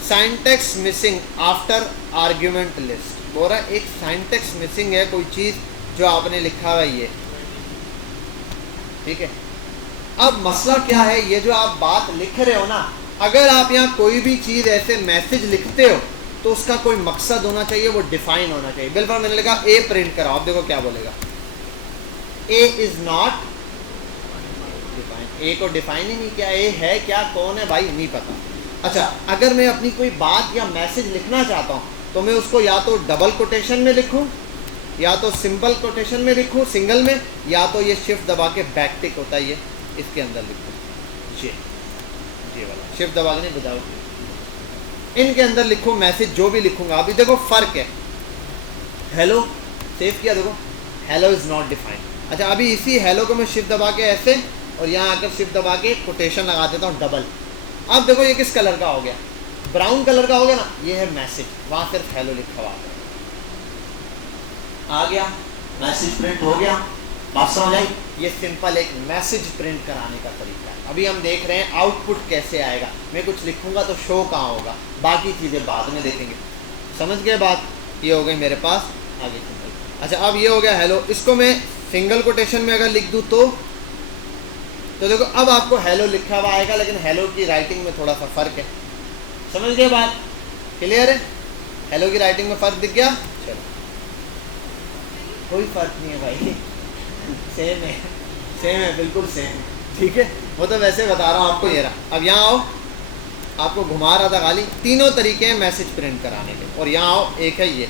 syntax missing after argument list. बोल रहा है एक सिंटैक्स मिसिंग है, कोई चीज़ जो आपने लिखा हुआ है ये। ठीक है, अब मसला क्या है, ये जो आप बात लिख रहे हो ना, अगर आप यहाँ कोई भी चीज़ ऐसे मैसेज लिखते हो तो उसका कोई मकसद होना चाहिए, वो डिफाइन होना चाहिए। बिल्कुल मैंने लिखा ए प्रिंट कराओ, आप देखो क्या बोलेगा, ए इज नॉट डिफाइन। ए को डिफाइन ही नहीं किया, ए है क्या, कौन है भाई, नहीं पता। अच्छा, अगर मैं अपनी कोई बात या मैसेज लिखना चाहता हूँ तो मैं उसको या तो डबल कोटेशन में लिखूँ, या तो सिंपल कोटेशन में लिखूँ सिंगल में, या तो ये शिफ्ट दबा के बैक टिक होता है ये, इसके अंदर लिखूँ, ये वाला शिफ्ट दबा के नहीं बताओ, इनके अंदर लिखूँ मैसेज जो भी लिखूँगा। अभी देखो फ़र्क है, हेलो सेव किया, देखो हेलो इज़ नॉट डिफाइंड। अच्छा, अभी इसी हेलो को मैं शिफ्ट दबा के ऐसे और यहाँ आकर शिफ्ट दबा के कोटेशन लगा देता हूँ डबल। अब देखो ये किस कलर का हो गया, ब्राउन कलर का हो गया ना, ये है मैसेज, वहाँ सिर्फ हेलो लिखा हुआ आ गया, मैसेज प्रिंट हो गया। बात समझ आई? ये सिंपल एक मैसेज प्रिंट कराने का तरीका है। अभी हम देख रहे हैं आउटपुट कैसे आएगा। मैं कुछ लिखूंगा तो शो कहाँ होगा, बाकी चीज़ें बाद में देखेंगे। समझ गए बात? ये हो गई मेरे पास आगे सिंपल। अच्छा, अब ये हो गया हेलो, इसको मैं सिंगल कोटेशन में अगर लिख दूँ तो तो देखो अब आपको हेलो लिखा हुआ आएगा, लेकिन हेलो की राइटिंग में थोड़ा सा फ़र्क है। समझ गए बात? क्लियर है? हेलो की राइटिंग में फ़र्क दिख गया? चलो, कोई फ़र्क नहीं है भाई, सेम है, सेम है, बिल्कुल सेम। ठीक है, वो तो वैसे बता रहा हूँ आपको। ये रहा, अब यहाँ आओ, आपको घुमा रहा था खाली। तीनों तरीके हैं मैसेज प्रिंट कराने के, और यहाँ आओ, एक है ये,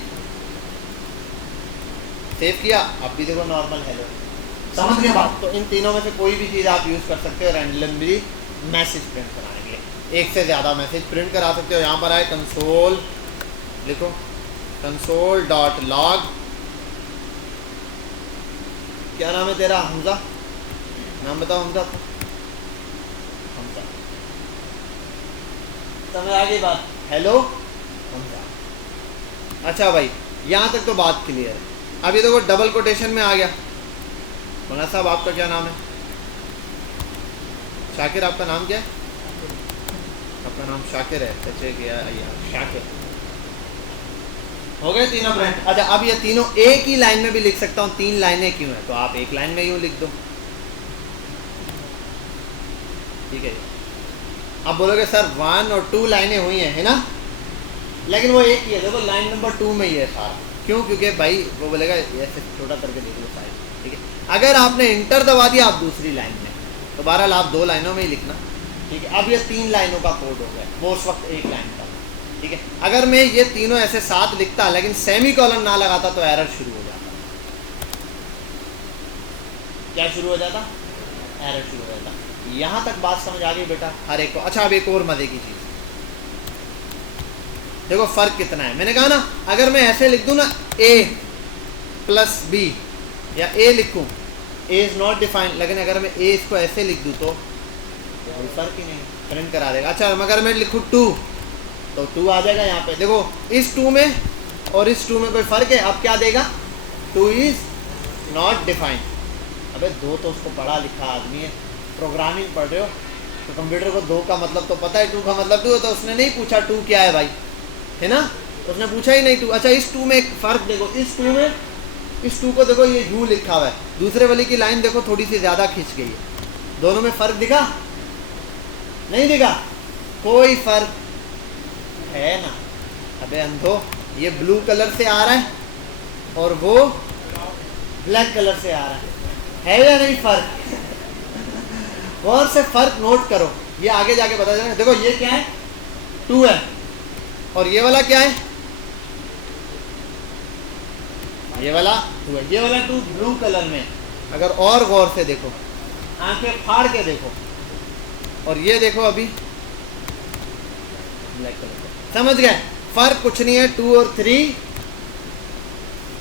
सेव किया, अब भी देखो नॉर्मल हेलो। समझ गए बात? तो इन तीनों में से कोई भी चीज़ आप यूज़ कर सकते हो रैंडमली मैसेज प्रिंट कराने के लिए। एक से ज़्यादा मैसेज प्रिंट करा सकते हो। यहाँ पर आए कंसोल, लिखो कंसोल डॉट लॉग, क्या नाम है तेरा? हमजा, नाम बताओ हमजा। हमजा, समझ आ गई बात? हेलो हमजा। अच्छा भाई, यहाँ तक तो बात क्लियर है। अब ये देखो डबल कोटेशन में आ गया। मोना साहब आपका क्या नाम है? शाकिर, आपका नाम क्या है? आपका नाम शाकिर है? अच्छा क्या शाकिर। हो गए तीनों प्रिंट। अच्छा, अब ये तीनों एक ही लाइन में भी लिख सकता हूँ। 3 लाइनें क्यों है, तो आप एक लाइन में यूँ लिख दो। ठीक है, अब बोलोगे सर 1 और 2 लाइनें हुई हैं, है ना? लेकिन वो एक ही है, देखो लाइन नंबर 2 में ही है सारा। क्यों? क्योंकि भाई वो बोलेगा ऐसे छोटा करके देख लो साइड। ठीक है, अगर आपने इंटर दबा दिया आप दूसरी लाइन में, तो बहरहाल आप 2 लाइनों में ही लिखना। ठीक है, अब ये 3 लाइनों का कोड हो गया, वो उस वक्त एक लाइन का। ठीक है, अगर मैं ये तीनों ऐसे साथ लिखता लेकिन सेमी कॉलन ना लगाता तो एरर शुरू हो जाता। क्या शुरू हो जाता? एरर शुरू हो जाता। यहाँ तक बात समझ आ गई बेटा हर एक को? अच्छा, अब एक और मजे की चीज़ देखो, फ़र्क कितना है। मैंने कहा ना, अगर मैं ऐसे लिख दूँ ना a प्लस b, या a लिखूँ, a इज़ नॉट डिफाइंड, लेकिन अगर मैं a इसको ऐसे लिख दूँ तो कोई फ़र्क ही नहीं, प्रिंट करा देगा। अच्छा, अगर मैं लिखूँ 2 तो 2 आ जाएगा यहाँ पे। देखो इस 2 में और इस 2 में कोई फ़र्क है? अब क्या देगा? 2 इज़ नॉट डिफाइंड। अबे 2 तो उसको पढ़ा लिखा आदमी है, प्रोग्रामिंग पढ़ रहे हो तो कंप्यूटर को 2 का मतलब तो पता है, 2 का मतलब 2 है। तो उसने नहीं पूछा 2 क्या है भाई, है ना? उसने पूछा ही नहीं 2। अच्छा, इस 2 में एक फ़र्क देखो, इस 2 में, इस 2 को देखो ये यू लिखा हुआ है, दूसरे वाली की लाइन देखो थोड़ी सी ज़्यादा खिंच गई है। दोनों में फ़र्क दिखा? नहीं दिखा? कोई फ़र्क है ना? अबे अंधो, ये ब्लू कलर से आ रहा है और वो ब्लैक कलर से आ रहा है या नहीं फ़र्क? और से फ़र्क नोट करो, ये आगे जाके बता देना। देखो ये क्या है? 2 है, और ये वाला क्या है? ये वाला 2 है, ये वाला 2 ब्लू कलर में। अगर और गौर से देखो, आंखें फाड़ के देखो, और ये देखो अभी ब्लैक कलर। समझ गए? फ़र्क कुछ नहीं है। 2 और 3,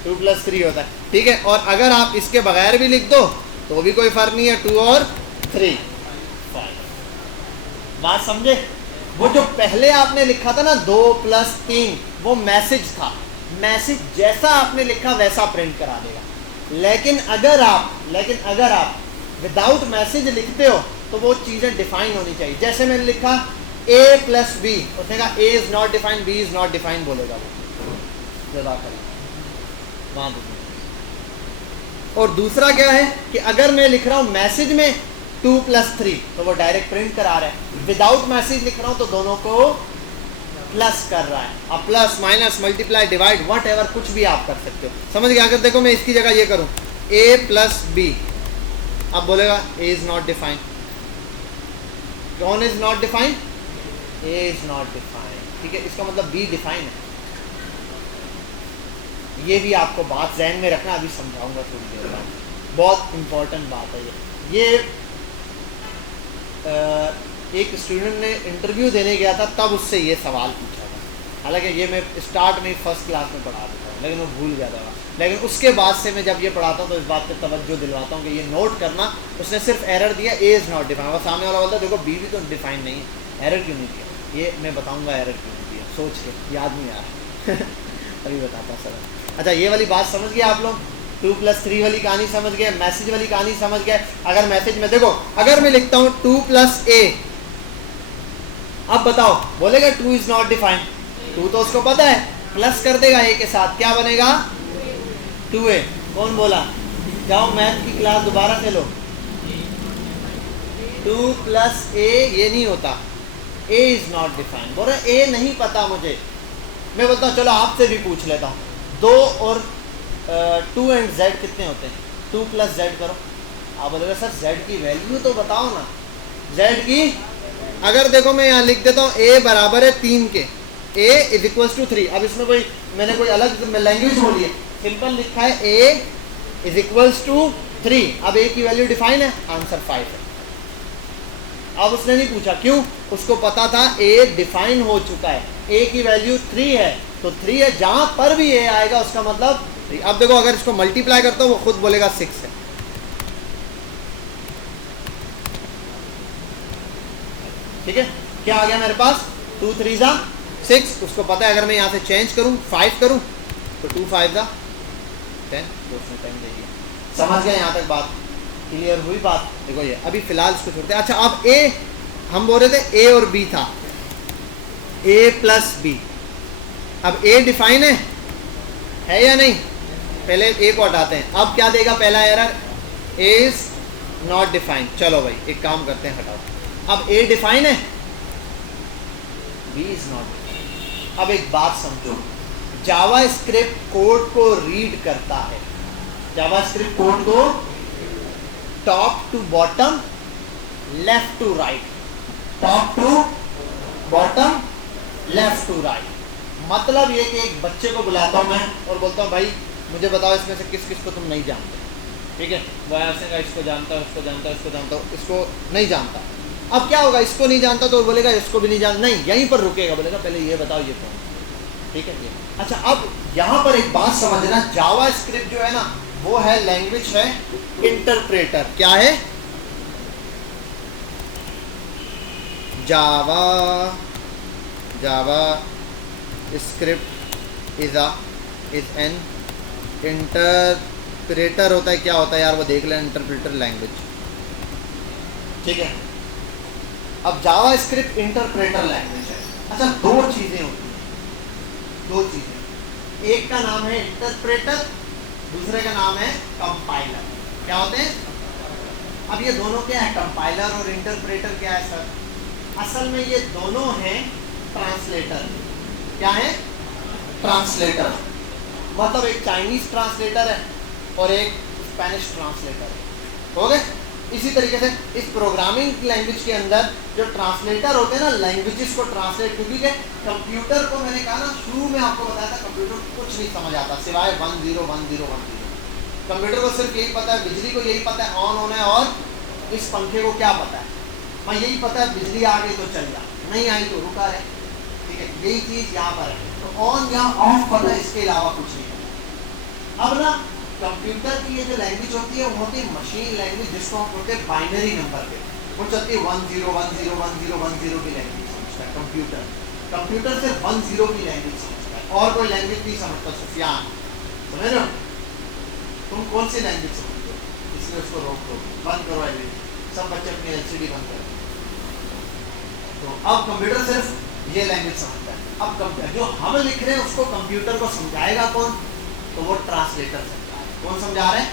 2 + 3 होता है। ठीक है, और अगर आप इसके बगैर भी लिख दो तो भी कोई फ़र्क नहीं है। 2 और 3, 5। बात समझे? वो जो पहले आपने लिखा था ना 2 + 3, वो मैसेज था। मैसेज जैसा आपने लिखा वैसा प्रिंट करा देगा। लेकिन अगर आप विदाउट मैसेज लिखते हो तो वो चीज़ें डिफाइन होनी चाहिए। जैसे मैंने लिखा a + b, उसने कहा a is not defined, b is not defined बोलेगा वो। और दूसरा क्या है कि अगर मैं लिख रहा हूँ मैसेज में 2 + 3 तो वो डायरेक्ट प्रिंट करा रहा है। विदाउट मैसेज लिख रहा हूँ तो दोनों को प्लस कर रहा है। अब plus, minus, multiply, divide, what ever कुछ भी आप कर सकते हो। समझ गए? अगर देखो मैं इसकी जगह ये करूँ a + b, अब बोलेगा a इज़ नॉट डिफाइंड। कौन is not defined? a is not defined. ठीक है, इसका मतलब b डिफाइन है। ये भी आपको बात ज़हन में रखना, अभी समझाऊंगा थोड़ी देर बाद, बहुत इंपॉर्टेंट बात है ये। एक स्टूडेंट ने इंटरव्यू देने गया था, तब उससे ये सवाल पूछा था। हालांकि ये मैं स्टार्ट में फर्स्ट क्लास में पढ़ा देता हूँ, लेकिन वो भूल गया था। लेकिन उसके बाद से मैं जब ये पढ़ाता हूँ तो इस बात पे तवज्जो दिलवाता हूँ कि ये नोट करना। उसने सिर्फ एरर दिया a इज़ नॉट डिफाइंड, और सामने वाला बोलता देखो b भी तो डिफाइन नहीं है, एरर क्यों नहीं दिया? ये मैं बताऊँगा एरर क्यों नहीं दिया, सोच के, याद नहीं आ रहा अभी बताता सर। अच्छा, ये वाली बात समझ गए आप लोग? 2 + 3 वाली कहानी समझ गए, मैसेज वाली कहानी समझ गए। अगर मैसेज में देखो, अगर मैं लिखता हूँ 2 + a, अब बताओ बोलेगा 2 इज़ नॉट डिफाइंड? 2 तो उसको पता है, प्लस कर देगा a के साथ, क्या बनेगा? 2a। कौन बोला? जाओ मैथ की क्लास दोबारा से लो। 2 प्लस ए, ये नहीं होता, ए इज नॉट डिफाइंड। बोल रहे ए नहीं पता मुझे, मैं बोलता हूँ चलो आपसे भी पूछ लेता हूँ, 2 और 2 एंड z कितने होते हैं? 2 प्लस z करो। आप बोलोगे सर z की वैल्यू तो बताओ ना, z की, अगर देखो मैं यहाँ लिख देता हूँ a बराबर है 3 के, a इज इक्वल्स टू 3। अब इसमें मैंने कोई अलग लैंग्वेज बोली है, सिंपल लिखा है a इज इक्वल्स टू 3। अब a की वैल्यू डिफाइन है, आंसर 5 है। अब उसने नहीं पूछा, क्यों? उसको पता था a डिफाइन हो चुका है, a की वैल्यू 3 है, तो 3 है, जहां पर भी a आएगा उसका मतलब 3। अब देखो अगर इसको मल्टीप्लाई करता हूं वो खुद बोलेगा 6 है। ठीक है, क्या आ गया मेरे पास? 2 3 जा 6। उसको पता है अगर मैं यहां से चेंज करूं 5 करूं तो 2 5 जा 10, तो उसने 10 दे दिया। समझ गए? यहां तक बात क्लियर हुई? बात देखो ये अभी फिलहाल इसको छोड़ते हैं। अच्छा, अब a हम बोल रहे थे a और b था, a प्लस b। अब a डिफाइन है या नहीं? पहले a को हटाते हैं। अब क्या देगा पहला error? a is not defined. चलो भाई एक काम करते हैं, हटाओ। अब a डिफाइन है, b इज नॉट डिफाइंड। अब एक बात समझो, जावा स्क्रिप्ट कोड को रीड करता है, जावा स्क्रिप्ट कोड को top to bottom, left to right, top to bottom, left to right. मतलब ये कि एक बच्चे को बुलाता हूं मैं और बोलता हूं भाई मुझे बताओ इसमें से किस किस को तुम नहीं जानते। ठीक है, वो ऐसे इसको जानता हूं, इसको जानता हूं, इसको जानता हूं, इसको नहीं जानता। अब क्या होगा? इसको नहीं जानता तो बोलेगा इसको भी नहीं जानता, नहीं यहीं पर रुकेगा, बोलेगा पहले ये बताओ ये कौन। ठीक है ये। अच्छा, अब यहाँ पर एक बात समझना, जावा स्क्रिप्ट जो है ना वो है लैंग्वेज है इंटरप्रेटर। क्या है? जावा स्क्रिप्ट इज एन इंटरप्रेटर होता है। क्या होता है यार वो देख लें, इंटरप्रेटर लैंग्वेज। ठीक है, अब जावा स्क्रिप्ट इंटरप्रेटर लैंग्वेज है। अच्छा, दो चीजें होती हैं, दो चीजें, एक का नाम है इंटरप्रेटर, दूसरे का नाम है कंपाइलर। क्या होते हैं? अब ये दोनों क्या है? कंपाइलर और इंटरप्रेटर क्या है सर? असल में ये दोनों हैं ट्रांसलेटर। क्या है? ट्रांसलेटर। मतलब एक चाइनीज ट्रांसलेटर है और एक स्पेनिश ट्रांसलेटर है। हो गए? इसी तरीके से इस प्रोग्रामिंग लैंग्वेज के अंदर जो ट्रांसलेटर होते हैं ना, लैंग्वेजेस को ट्रांसलेट, क्योंकि कंप्यूटर को मैंने कहा ना शुरू में आपको बताया था, कंप्यूटर को कुछ नहीं समझ आता सिवाय 1 0 1 0 1 0। कंप्यूटर को सिर्फ यही पता है, बिजली को यही पता है ऑन होना है, और इस पंखे को क्या पता है? मैं यही पता है बिजली आ गई तो चल जा, नहीं आई तो रुका रहे। ठीक है, यही चीज यहाँ पर है। तो ऑन या ऑफ पता है, इसके अलावा कुछ नहीं पता। अब ना कंप्यूटर की ये जो लैंग्वेज होती है वो होती है मशीन लैंग्वेज, जिसको हम बोलते हैं बाइनरी नंबर पे। वो चलती है 1 0 1 0 1 0 1 0 की लैंग्वेज समझता है कंप्यूटर। कंप्यूटर सिर्फ 1 0 की लैंग्वेज समझता है, और कोई लैंग्वेज नहीं समझता। सुफियान, समझ रहे हो? तुम कौन सी लैंग्वेज समझते हो? इसलिए उसको रोक दो, बंद करो एवरीथिंग, सब बच्चे अपनी LCD बंद करो। तो अब कंप्यूटर सिर्फ ये लैंग्वेज समझता है। अब कंप्यूटर जो हम लिख रहे हैं उसको कंप्यूटर को समझाएगा कौन? तो वो ट्रांसलेटर समझाएगा। कौन समझा रहे हैं?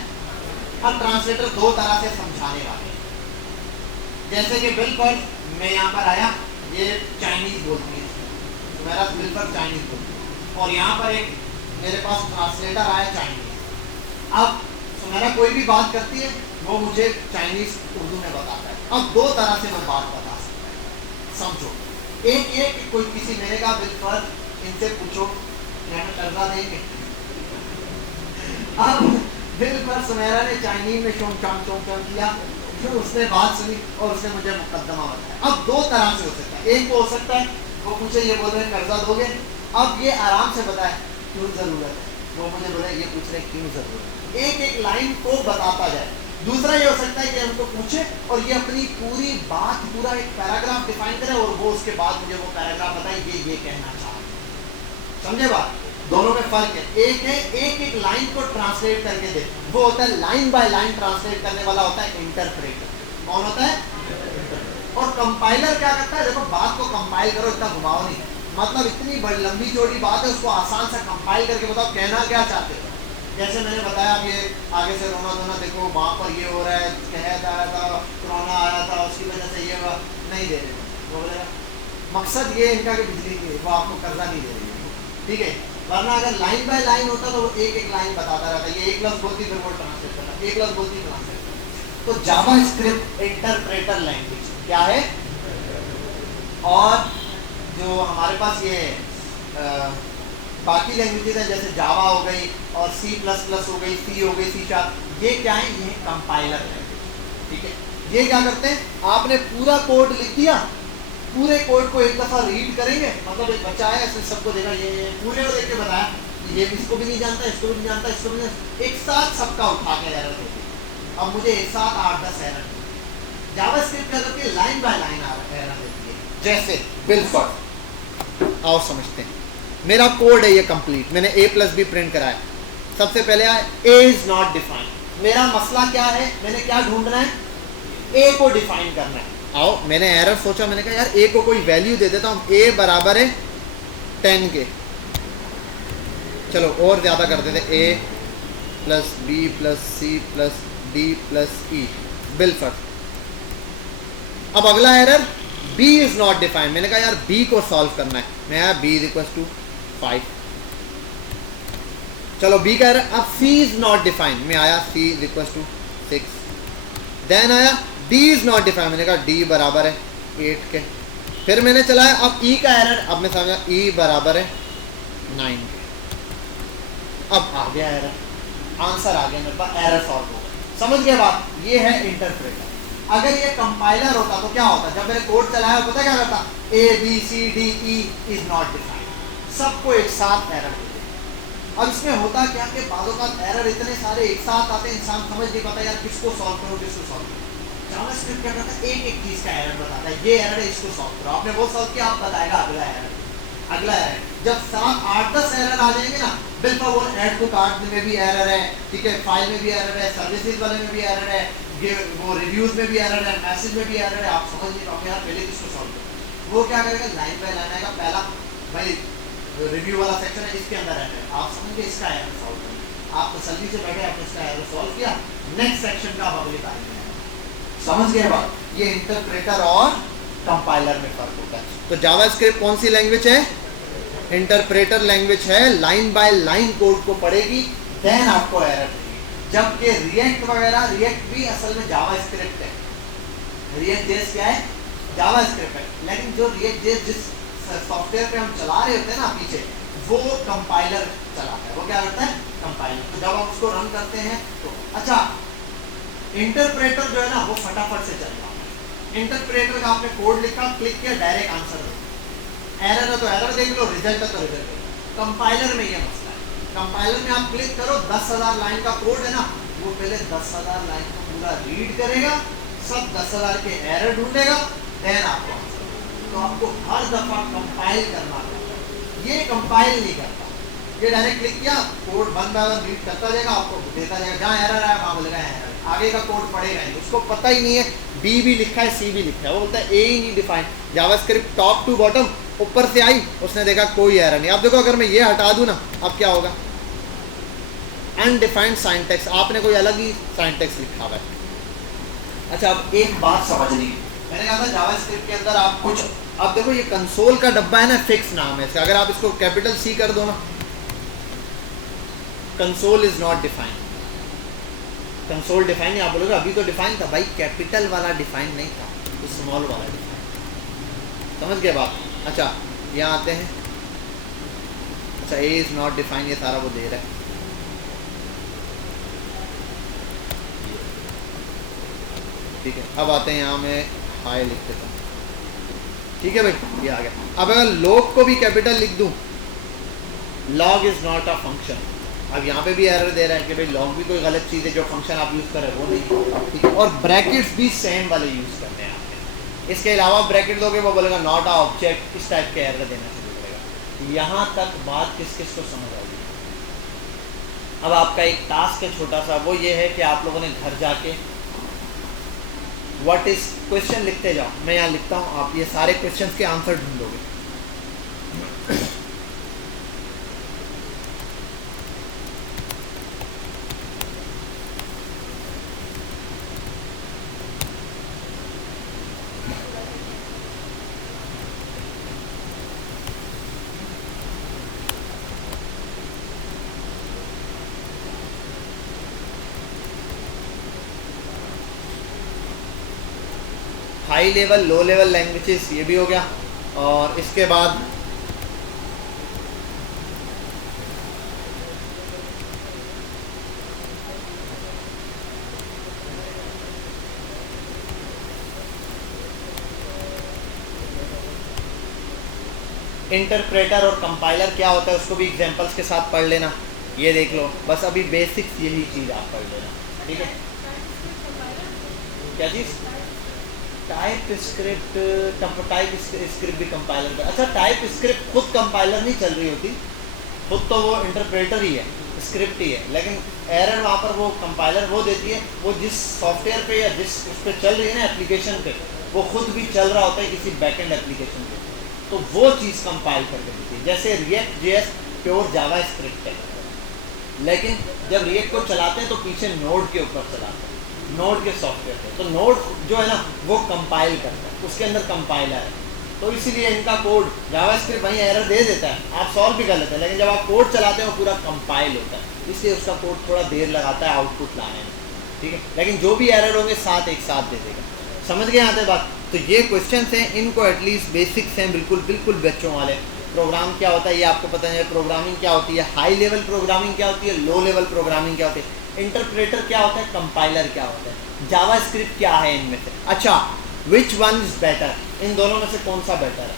अब ट्रांसलेटर दो तरह से समझाने वाले हैं। जैसे कि बिल्कुल मैं यहाँ पर आया, ये चाइनीज बोलती है, मेरा बिल्कुल चाइनीज बोलती है, और यहाँ पर एक मेरे पास ट्रांसलेटर आया चाइनीज। अब मेरा कोई भी बात करती है वो मुझे चाइनीज उर्दू में बताता है। अब दो तरह से मैं बात बता सकता हूँ, समझो। एक ये कि कोई किसी मैंने कहा बिल्कुल इनसे पूछो कर्जा देंगे। अब बिल्कुल सुमेरा ने चाइनीज में चोम किया, फिर उसने बात सुनी और उसने मुझे मुकदमा बताया। अब दो तरह से हो सकता है, एक को हो सकता है वो पूछे ये बोल रहे हैं कर्जा दोगे, अब ये आराम से बताए क्यों जरूरत है, वो मुझे बोले ये पूछ रहे क्यों जरूरत है, एक एक लाइन को बताता जाए। दूसरा ये हो सकता है कि हमको पूछे और ये अपनी पूरी बात, पूरा एक पैराग्राफ डिफाइन करे और वो उसके बाद मुझे वो पैराग्राफ बताए ये कहना चाहते। समझे बात? दोनों में फर्क है। एक है एक एक लाइन को ट्रांसलेट करके दे, वो होता है लाइन बाय लाइन ट्रांसलेट करने वाला होता है इंटरप्रेटर। कौन होता है? और कंपाइलर क्या करता है? देखो बात को कंपाइल करो, इतना घुमाओ नहीं, मतलब इतनी बड़ी लंबी चौड़ी बात है उसको आसान सा कंपाइल करके बताओ कहना क्या चाहते हो। जैसे मैंने बताया, अब ये आगे से रोना धोना, देखो वहाँ पर ये हो रहा है, कहा आया था, कोरोना आया था, उसकी वजह से ये हुआ, नहीं दे रहे वो बोलेगा। मकसद ये इनका कि बिजली की वो आपको कर्जा नहीं दे रही है, ठीक है। वरना अगर लाइन बाय लाइन होता तो वो एक एक लाइन बताता रहता, ये एक लफ्ज बोलती फिर वो ट्रांसलेट करना, एक लफ्ज बोलती ट्रांसलेट करना। तो जावा स्क्रिप्ट इंटरप्रेटर लैंग्वेज क्या है? और जो हमारे पास ये बाकी लैंग्वेजेस हैं जैसे जावा हो गई और C++ हो गई, सी हो गई, C#, ये क्या है? ये कंपाइलर लैंग्वेज, ठीक है। ये क्या करते हैं, आपने पूरा कोड लिख दिया, पूरे कोड को एक दफ़ा रीड करेंगे, मतलब एक बच्चा है इसने सबको देखा, ये पूरे को देख के बताया, ये इसको भी नहीं जानता, इसको भी नहीं जानता, इसको भी नहीं, एक साथ सबका उठा के एरर देती है। अब मुझे एक साथ 8-10 एरर, जावास्क्रिप्ट क्या करती है? लाइन बाय लाइन एरर देती है। जैसे बिल्कुल आओ समझते हैं, मेरा कोड है ये कंप्लीट, मैंने A+B प्रिंट कराया। सबसे पहले A इज नॉट डिफाइंड। मेरा मसला क्या है? मैंने क्या ढूंढना है? A को डिफाइन करना है। आओ, मैंने एरर सोचा, मैंने कहा यार A को कोई वैल्यू दे देता हूँ, A बराबर है 10 के, चलो और ज़्यादा कर देते, A+B+C+D+E बिल्कुल। अब अगला error B is not defined. मैंने कहा यार B को सॉल्व करना है, मैं आया B = 5, चलो B का एरर। अब C इज नॉट डिफाइंड, मैं आया C = 6, देन आया D इज नॉट डिफाइंड, मैंने कहा D बराबर है 8 के, फिर मैंने चलाया अब E का एरर, अब मैं समझा E बराबर है 9 के। अब आ गया एरर, आंसर आ गया मेरे पास, एरर सॉल्व हो गया। समझ गए बात? ये है इंटरप्रेटर। अगर ये कंपाइलर होता तो क्या होता? जब मैंने कोड चलाया पता क्या करता? A B C D E is not defined, सबको एक साथ एरर देते। अब इसमें होता क्या कि बाज़ों का एरर इतने सारे एक साथ आते, इंसान समझ नहीं पाता यार किसको सॉल्व करो, किसको सॉल्व करो। जावास्क्रिप्ट क्या करता है? एक एक चीज का एरर बताता है, ये एरर है, इसको सॉल्व करो। आपने वो सॉल्व किया, आप बताएगा अगला एरर, अगला एरर। जब 7-8-10 एरर आ जाएंगे ना, बिल्कुल वो ऐड टू कार्ट में भी एरर है, ठीक है, फाइल में भी एरर है, सर्विसेज वाले में भी एरर है, वो रिव्यूज में भी एरर है, मैसेज में भी एरर है, आप समझ नहीं पाओगे यार पहले किसको सॉल्व करो। वो क्या करेगा? लाइन बाय लाइन आएगा, पहला भाई रिव्यू वाला सेक्शन है, इसके अंदर एरर है, आप समझ गए, इसका एरर सॉल्व करें। आप तसल्ली से बैठे, आपने इसका एरर सॉल्व किया, नेक्स्ट सेक्शन का अगली तारीख में समझ गए बात? ये इंटरप्रेटर और कंपाइलर में फर्क होता है। तो जावास्क्रिप्ट कौन सी लैंग्वेज है? इंटरप्रेटर लैंग्वेज है, लाइन बाय लाइन कोड को पढ़ेगी, देन आपको एरर देगी। जबकि रिएक्ट वगैरह, रिएक्ट भी असल में जावास्क्रिप्ट है, रिएक्ट जेएस क्या है? जावास्क्रिप्ट है, लेकिन जो रिएक्ट जेएस जिस सॉफ्टवेयर पे हम चला रहे होते हैं ना पीछे, वो कंपाइलर चलाता है। वो क्या करता है? कंपाइलर। तो जब हम उसको रन करते हैं तो अच्छा, इंटरप्रेटर जो है ना वो फटाफट से चल रहा है। इंटरप्रेटर का आपने कोड लिखा, क्लिक किया, डायरेक्ट आंसर दो, एरर है तो एरर देख लो, रिजल्ट है तो रिजल्ट देख लो। कंपाइलर में ये मसला है, कंपाइलर में आप क्लिक करो, 10,000 लाइन का कोड है ना, वो पहले 10,000 लाइन को पूरा रीड करेगा, सब 10,000 के एरर ढूंढेगा, देन आपको आंसर देगा। तो आपको हर दफा कंपाइल करना पड़ता है, ये कंपाइल नहीं करता, ये डायरेक्ट क्लिक किया, कोड बंद वाला रीड करता जाएगा, आपको देता जाएगा, जहाँ एरर आया वहाँ बोलेगा एरर, आगे का कोड पढ़ेगा नहीं, उसको पता ही नहीं है बी भी लिखा है, सी भी लिखा है, वो बोलता है ए ही नहीं defined. JavaScript top to bottom ऊपर से आई, उसने देखा कोई एरर नहीं। अब देखो अगर मैं ये हटा दूं ना, अब क्या होगा? अनडिफाइंड सिंटैक्स, आपने कोई अलग ही सिंटैक्स लिखा हुआ है। अच्छा, अब एक बात समझनी, मैंने कहा था जावास्क्रिप्ट के अंदर आप कुछ, अब देखो ये कंसोल का डब्बा है ना, फिक्स नाम है इसका, अगर आप इसको कैपिटल सी कर दो ना, console is not defined, console define है। आप बोलोगे अभी तो डिफाइन था, भाई कैपिटल वाला डिफाइन नहीं था, तो स्मॉल वाला डिफाइन। समझ गए बात? अच्छा, यहाँ आते हैं, अच्छा ए इज नॉट डिफाइन, ये सारा वो दे रहा है, ठीक है। अब आते हैं यहाँ, मैं हाई लिख देता हूँ, ठीक है भाई, ये आ गया। अब अगर लॉग को भी कैपिटल लिख दूँ, log is not a function, अब यहाँ पे भी एरर दे रहा है कि भाई लॉग भी कोई गलत चीज़ है, जो फंक्शन आप यूज़ कर रहे हो वो नहीं, ठीक है। और ब्रैकेट्स भी सेम वाले यूज़ करने हैं आपने, इसके अलावा ब्रैकेट दोगे वो बोलेगा नॉट अ ऑब्जेक्ट, इस टाइप के एरर देना शुरू करेगा। यहाँ तक बात किस किस को समझ आएगी? अब आपका एक टास्क है छोटा सा, वो ये है कि आप लोगों ने घर जाके व्हाट इज क्वेश्चन लिखते जाओ, मैं यहाँ लिखता हूँ, आप ये सारे क्वेश्चन के आंसर ढूंढोगे। High level low level languages, ये भी हो गया। और इसके बाद इंटरप्रेटर और कंपाइलर क्या होता है उसको भी एग्जांपल्स के साथ पढ़ लेना, ये देख लो बस अभी बेसिक्स यही चीज़ आप पढ़ लेना, ठीक है। क्या चीज़? टाइप स्क्रिप्ट, टाइप स्क्रिप्ट भी कंपाइलर का। अच्छा, टाइप स्क्रिप्ट खुद कंपाइलर नहीं चल रही होती, खुद तो वो इंटरप्रेटर ही है, स्क्रिप्ट ही है, लेकिन एरर वहाँ पर वो कंपाइलर वो देती है, वो जिस सॉफ्टवेयर पे या जिस उस पर चल रही है ना एप्लीकेशन पे, वो खुद भी चल रहा होता है किसी बैकएंड एप्लीकेशन पे, तो वो चीज़ कंपाइल करके देती है। जैसे रिएक्ट जेएस प्योर जावा स्क्रिप्ट है, लेकिन जब रिएक्ट को चलाते हैं तो पीछे नोड के ऊपर चलाते हैं, नोड के सॉफ्टवेयर पे, तो नोड जो है ना वो कंपाइल करता है, उसके अंदर कंपाइलर है, तो इसीलिए इनका कोड जावास्क्रिप्ट वहीं एरर दे देता है, आप सॉल्व भी कर लेते हैं, लेकिन जब आप कोड चलाते हैं वो पूरा कंपाइल होता है, इसलिए उसका कोड थोड़ा देर लगाता है आउटपुट लाने में, ठीक है। लेकिन जो भी एरर होंगे साथ एक साथ दे देगा। समझ गए यहाँ तक बात? तो ये क्वेश्चन हैं, इनको एटलीस्ट बेसिक्स हैं, बिल्कुल बिल्कुल बच्चों वाले। प्रोग्राम क्या होता है ये आपको पता नहीं है, प्रोग्रामिंग क्या होती है, हाई लेवल प्रोग्रामिंग क्या होती है, लो लेवल प्रोग्रामिंग क्या होती है, इंटरप्रेटर क्या होता है, कंपाइलर क्या होता है, जावास्क्रिप्ट क्या है इनमें से। अच्छा, विच वन इज बेटर, इन दोनों में से कौन सा बेटर है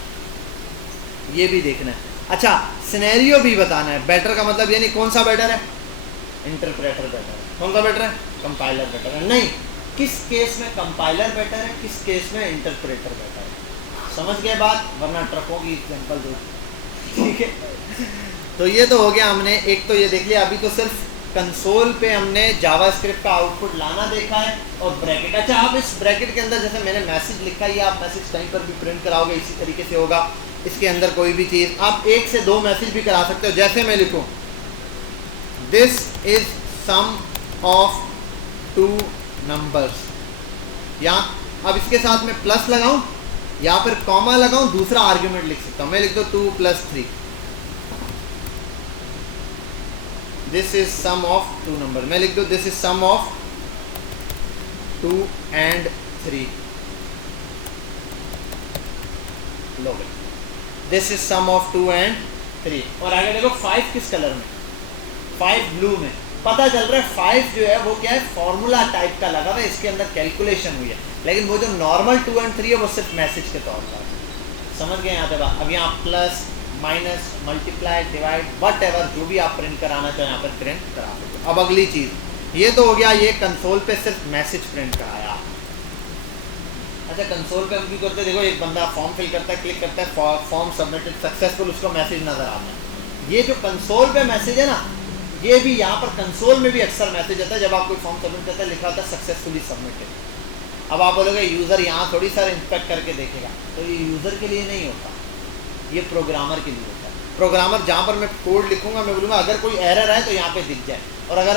ये भी देखना है। अच्छा, सिनेरियो भी बताना है, बेटर का मतलब ये नहीं कौन सा बेटर है, इंटरप्रेटर बेटर है, कौन सा बेटर है, कंपाइलर बेटर है, नहीं, किस केस में कंपाइलर बेटर है, किस केस में इंटरप्रेटर बेटर है। समझ गए बात? वरना ट्रकों की एग्जांपल दो, ठीक है। तो ये तो हो गया, हमने एक तो ये देख लिया, अभी तो सिर्फ कंसोल पे हमने जावास्क्रिप्ट का आउटपुट लाना देखा है और ब्रैकेट। अच्छा, आप इस ब्रैकेट के अंदर जैसे मैंने मैसेज लिखा है, आप मैसेज कहीं पर भी प्रिंट कराओगे इसी तरीके से होगा, इसके अंदर कोई भी चीज़ आप 1 से 2 मैसेज भी करा सकते हो, जैसे मैं लिखूँ this is sum of 2 numbers, यहाँ अब इसके साथ में प्लस लगाऊं या फिर कॉमा लगाऊं, दूसरा आर्ग्यूमेंट लिख सकता हूं, मैं लिख दो 2 + 3, this is sum of 2 number, मैं लिख दो this is sum of 2 and 3, लो भाई this is sum of 2 and 3। और आगे देखो 5 किस कलर में, 5 ब्लू में, पता चल रहा है 5 जो है वो क्या है, फॉर्मूला टाइप का लगा हुआ है, इसके अंदर कैलकुलेशन हुई है, लेकिन वो जो नॉर्मल 2 and 3 है वो सिर्फ मैसेज के तौर पर। समझ गए यहाँ तक? अब यहाँ plus minus multiply divide what ever जो भी आप प्रिंट कराना चाहें यहाँ पर प्रिंट करा सकते हो। अब अगली चीज़ ये तो हो गया, ये कंसोल पे सिर्फ मैसेज प्रिंट कराया। अच्छा, कंसोल पे हम क्यों करते हैं, देखो एक बंदा फॉर्म फिल करता है, क्लिक करता है, फॉर्म सबमिटेड सक्सेसफुल, उसको मैसेज नजर आता है। ये जो कंसोल पे मैसेज है ना, ये भी यहाँ पर कंसोल में भी अक्सर मैसेज आता है, जब आप कोई फॉर्म सबमिट करता है लिखा होता है सक्सेसफुली सबमिटेड। अब आप बोलोगे यूज़र यहाँ थोड़ी सर इंस्पेक्ट करके देखेगा, तो ये यूज़र के लिए नहीं होता, ये प्रोग्रामर के लिए होता है। प्रोग्रामर जहाँ पर मैं कोड लिखूंगा मैं बोलूँगा अगर कोई एरर है तो यहाँ पे दिख जाए, और अगर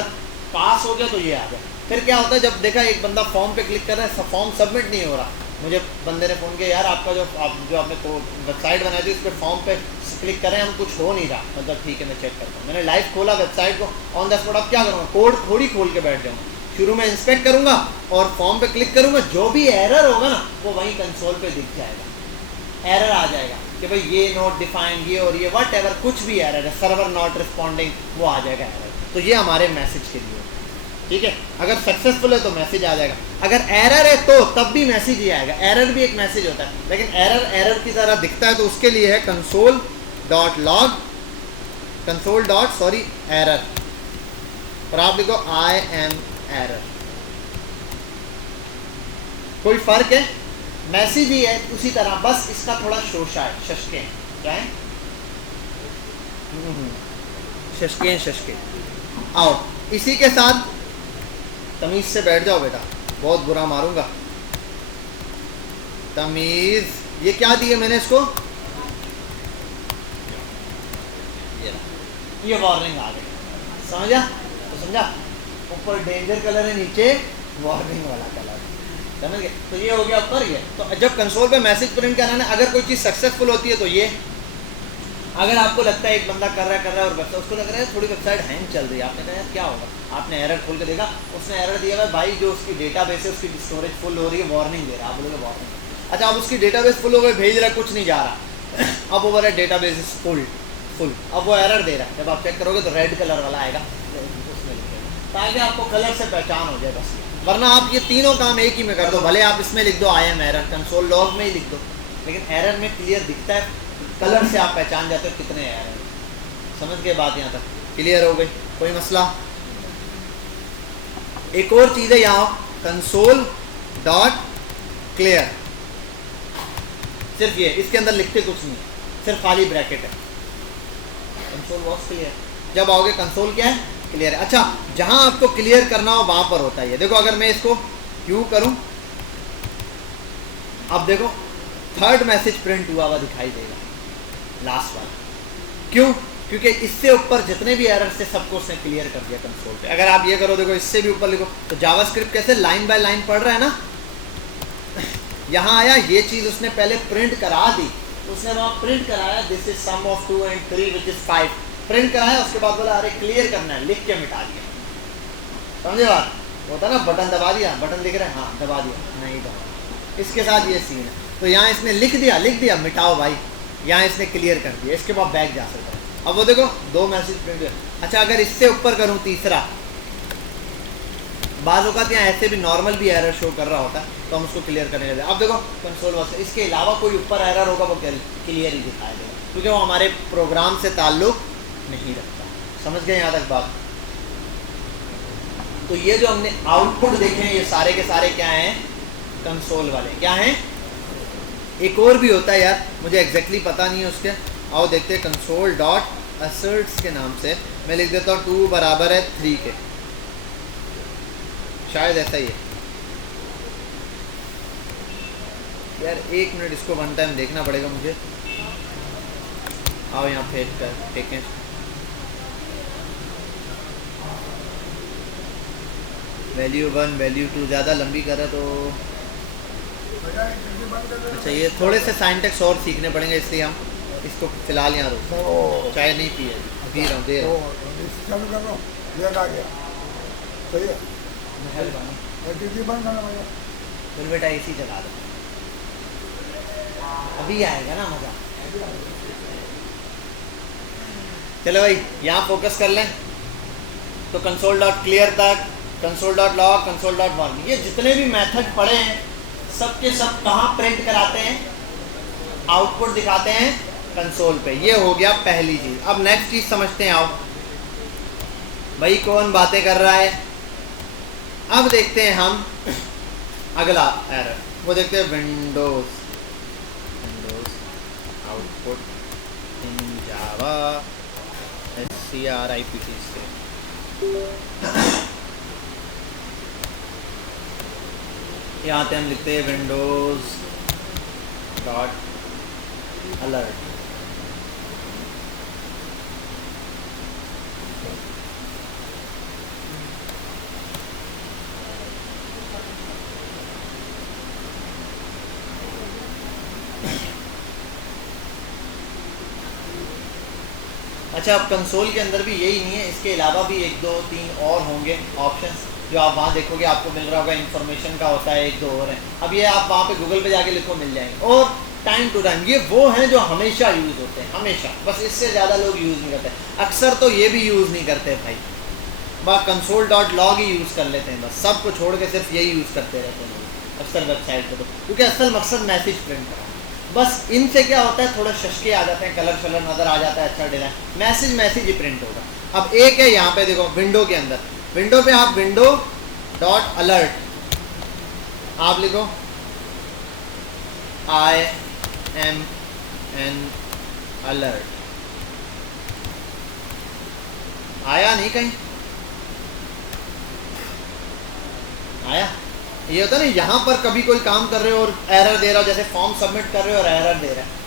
पास हो गया तो ये आ जाए। फिर क्या होता है, जब देखा एक बंदा फॉर्म पे क्लिक कर रहा है, फॉर्म सबमिट नहीं हो रहा, मुझे बंदे ने फ़ोन किया, यार आपका जो आपने वेबसाइट बनाई थी उस पर फॉर्म पे क्लिक करें हम, कुछ हो नहीं रहा। मतलब ठीक है मैं चेक करता हूँ, मैंने लाइव खोला वेबसाइट को, ऑन द स्पॉट अब क्या करूँगा, कोड थोड़ी खोल के बैठ जाऊँगा, शुरू में इंस्पेक्ट करूँगा और फॉर्म पे क्लिक करूँगा, जो भी एरर होगा ना वो वहीं कंसोल पे दिख जाएगा, एरर आ जाएगा कि भाई ये नॉट डिफाइंड, ये और ये वट एवर कुछ भी एरर है, सर्वर नॉट रिस्पॉन्डिंग, वो आ जाएगा एरर। तो ये हमारे मैसेज के लिए, ठीक है। अगर सक्सेसफुल है तो मैसेज आ जाएगा, अगर एरर है तो तब भी मैसेज ही आएगा, एरर भी एक मैसेज होता है, लेकिन एरर की तरह दिखता है, तो उसके लिए है console.log error, और आप लिखो I am error। कोई फर्क है, मैसेज ही है उसी तरह, बस इसका थोड़ा शोशा है, शशके क्या है, शशके। आओ इसी के साथ तमीज से बैठ जाओ बेटा, बहुत बुरा मारूंगा। तमीज, ये क्या दिए मैंने इसको, ये वार्निंग आ गई, समझा? तो समझा, ऊपर डेंजर कलर है, नीचे वार्निंग वाला कलर, समझ गए? तो ये हो गया ऊपर ये। तो जब कंसोल पे मैसेज प्रिंट करना है, अगर कोई चीज़ सक्सेसफुल होती है तो ये, अगर आपको लगता है एक बंदा कर रहा है और वेबसाइट उसको लग रहा है थोड़ी वेबसाइट हैंग चल रही है, आपने कहा यार क्या होगा, आपने एरर खोल के देखा, उसने एरर दिया हुआ भाई जो उसकी डेटाबेस है उसकी स्टोरेज फुल हो रही है, वार्निंग दे रहा है, आप बोलोगे वार्निंग, अच्छा, अब उसकी डेटाबेस फुल हो गई, भेज रहा है, कुछ नहीं जा रहा, अब ओवर है डेटाबेस इज फुल, अब वो एरर दे रहा है। जब आप चेक करोगे तो रेड कलर वाला आएगा, उसमें लिखेगा, ताकि आपको कलर से पहचान हो जाए बस। वरना आप ये तीनों काम एक ही में कर दो, भले आप इसमें लिख दो I am error, console log में ही लिख दो, लेकिन एरर में क्लियर दिखता है, कलर से आप पहचान जाते हो कितने एरर। समझ गए बात? यहाँ तक क्लियर हो गई? कोई मसला? एक और चीज़ है यहाँ, कंसोल डॉट क्लियर, सिर्फ ये, इसके अंदर लिखते कुछ नहीं है, सिर्फ खाली ब्रैकेट है, कंसोल वॉज क्लियर। जब आओगे कंसोल क्या है? क्लियर है। अच्छा, जहां आपको क्लियर करना हो वहां पर होता है ये। देखो अगर मैं इसको क्यू करूं, अब देखो थर्ड मैसेज प्रिंट हुआ हुआ दिखाई देगा, लास्ट वाला। क्यों? क्योंकि इससे ऊपर जितने भी एरर थे सबको उसने क्लियर कर दिया कंसोल पे। अगर आप ये करो, देखो इससे भी ऊपर लिखो, तो जावास्क्रिप्ट कैसे लाइन बाय लाइन पढ़ रहा है ना, यहाँ आया ये चीज उसने पहले प्रिंट करा दी, उसने वहां प्रिंट कराया this is sum of 2 and 3 which is 5, print कराया, उसके बाद बोला अरे क्लियर करना है, लिख के मिटा दिया। समझे बात? होता ना बटन दबा दिया, बटन दिख रहा है, हाँ दबा दिया, नहीं दबा। इसके साथ ये सीन है, तो यहाँ इसने लिख दिया मिटाओ भाई, यहाँ इसने क्लियर कर दिया, इसके बाद बैक जा सकता है। अब वो देखो 2 मैसेज प्रिंट हुए। अच्छा, अगर इससे ऊपर करूँ तीसरा, बाज़ औक़ात यहाँ ऐसे भी नॉर्मल भी एरर शो कर रहा होता है, तो हम उसको क्लियर करने लगे। अब देखो कंसोल वॉज, इसके अलावा कोई ऊपर एरर होगा वो क्लियर ही दिखाई देगा, क्योंकि वो हमारे प्रोग्राम से ताल्लुक नहीं रखता। समझ गए यहाँ तक बात? तो ये जो हमने आउटपुट देखे हैं, ये सारे के सारे क्या हैं? कंसोल वाले। क्या हैं? एक और भी होता है यार, मुझे एग्जैक्टली पता नहीं है उसके, आओ देखते हैं। कंसोल डॉट असर्ट्स के नाम से मैं लिख देता हूँ 2 बराबर है 3 के, शायद ऐसा ही है यार। 1 मिनट, इसको वन टाइम देखना पड़ेगा मुझे। आओ यहाँ फेंकें, वैल्यू 1 वैल्यू 2 ज़्यादा लंबी कर रहा तो अच्छा, ये थोड़े से साइंटेक्स और सीखने पड़ेंगे, इसलिए हम इसको फिलहाल यहाँ रोक। चाय नहीं पी रहा हूँ, दे रहा हूँ। फिर बेटा इसी जगह दो, अभी आएगा ना मज़ा। चलो भाई यहाँ फोकस कर लें। तो कंसोल डॉट क्लियर तक, console dot log, console dot volume, ये जितने भी मेथड पढ़े हैं सब के सब कहाँ प्रिंट कराते हैं? आउटपुट दिखाते हैं कंसोल पे। ये हो गया पहली चीज। अब नेक्स्ट चीज समझते हैं। आओ भाई, कौन बातें कर रहा है? अब देखते हैं हम अगला एरर, वो देखते हैं विंडोज आउटपुट इन जावा SCRIPT से। यहाँ पे हम लिखते हैं विंडोज डॉट अलर्ट। अच्छा, अब कंसोल के अंदर भी यही नहीं है, इसके अलावा भी 1 2 3 और होंगे ऑप्शंस जो आप वहाँ देखोगे, आपको मिल रहा होगा। इन्फॉर्मेशन का होता है 1 2 और हैं। अब ये आप वहाँ पे गूगल पे जाके लिखो, मिल जाएंगे। और टाइम टू टाइम, ये वो हैं जो हमेशा यूज़ होते हैं, हमेशा, बस इससे ज़्यादा लोग यूज़ नहीं करते। अक्सर तो ये भी यूज़ नहीं करते भाई, बस कंसोल डॉट लॉग ही यूज़ कर लेते हैं, बस सब को छोड़ के सिर्फ यही यूज़ करते रहते हैं लोग अक्सर वेबसाइट पर। तो क्योंकि असल मकसद मैसेज प्रिंट करना, बस इनसे क्या होता है, थोड़ा शशके आ जाते हैं, कलर शलर नज़र आ जाता है, अच्छा डिज़ाइन, मैसेज ही प्रिंट होगा। अब एक है यहाँ पे देखो, विंडो के अंदर, विंडो पे आप विंडो डॉट अलर्ट आप लिखो, IMN अलर्ट। आया नहीं कहीं? आया? ये होता है ना, यहाँ पर कभी कोई काम कर रहे हो और एरर दे रहा हो, जैसे फॉर्म सबमिट कर रहे हो और एरर दे रहा है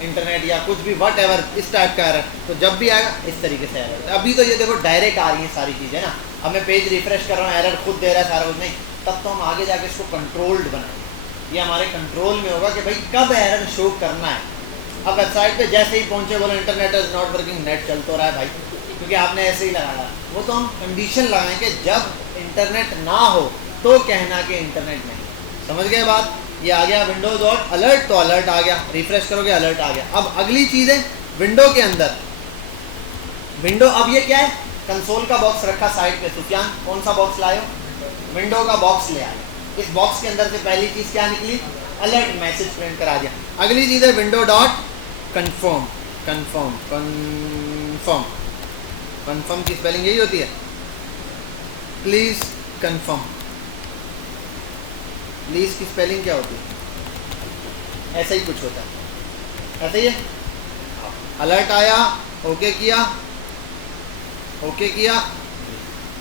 इंटरनेट या कुछ भी, वट एवर, इस टाइप का एरर, तो जब भी आएगा इस तरीके से एरर। अभी तो ये देखो डायरेक्ट आ रही है सारी चीज़ें ना, अब मैं पेज रिफ्रेश कर रहा हूँ, एरर खुद दे रहा है सारा कुछ, नहीं, तब तो हम आगे जाके इसको कंट्रोल्ड बनाएंगे। ये हमारे कंट्रोल में होगा कि भाई कब एरर शो करना है। अब वेबसाइट पे जैसे ही पहुँचे बोलो internet is not working, net चल तो रहा है भाई, क्योंकि आपने ऐसे ही लगाया। वो तो हम कंडीशन लगाएंगे, जब इंटरनेट ना हो तो कहना कि इंटरनेट नहीं। समझ गए बात? ये आ गया विंडो डॉट अलर्ट, तो अलर्ट आ गया, रिफ्रेश करोगे अलर्ट आ गया। अब अगली चीज़ है विंडो के अंदर, विंडो, अब ये क्या है, कंसोल का बॉक्स रखा साइड पे, सुफियान कौन सा बॉक्स लाए हो, विंडो का बॉक्स ले आए। इस बॉक्स के अंदर से पहली चीज़ क्या निकली, अलर्ट मैसेज प्रिंट करा दिया। अगली चीज़ है window dot confirm, confirm confirm, confirm की स्पेलिंग यही होती है, प्लीज़ कन्फर्म। प्लीज़ की स्पेलिंग क्या होती है, ऐसा ही कुछ होता है, ऐसा ही है। अलर्ट आया, ओके किया, ओके किया,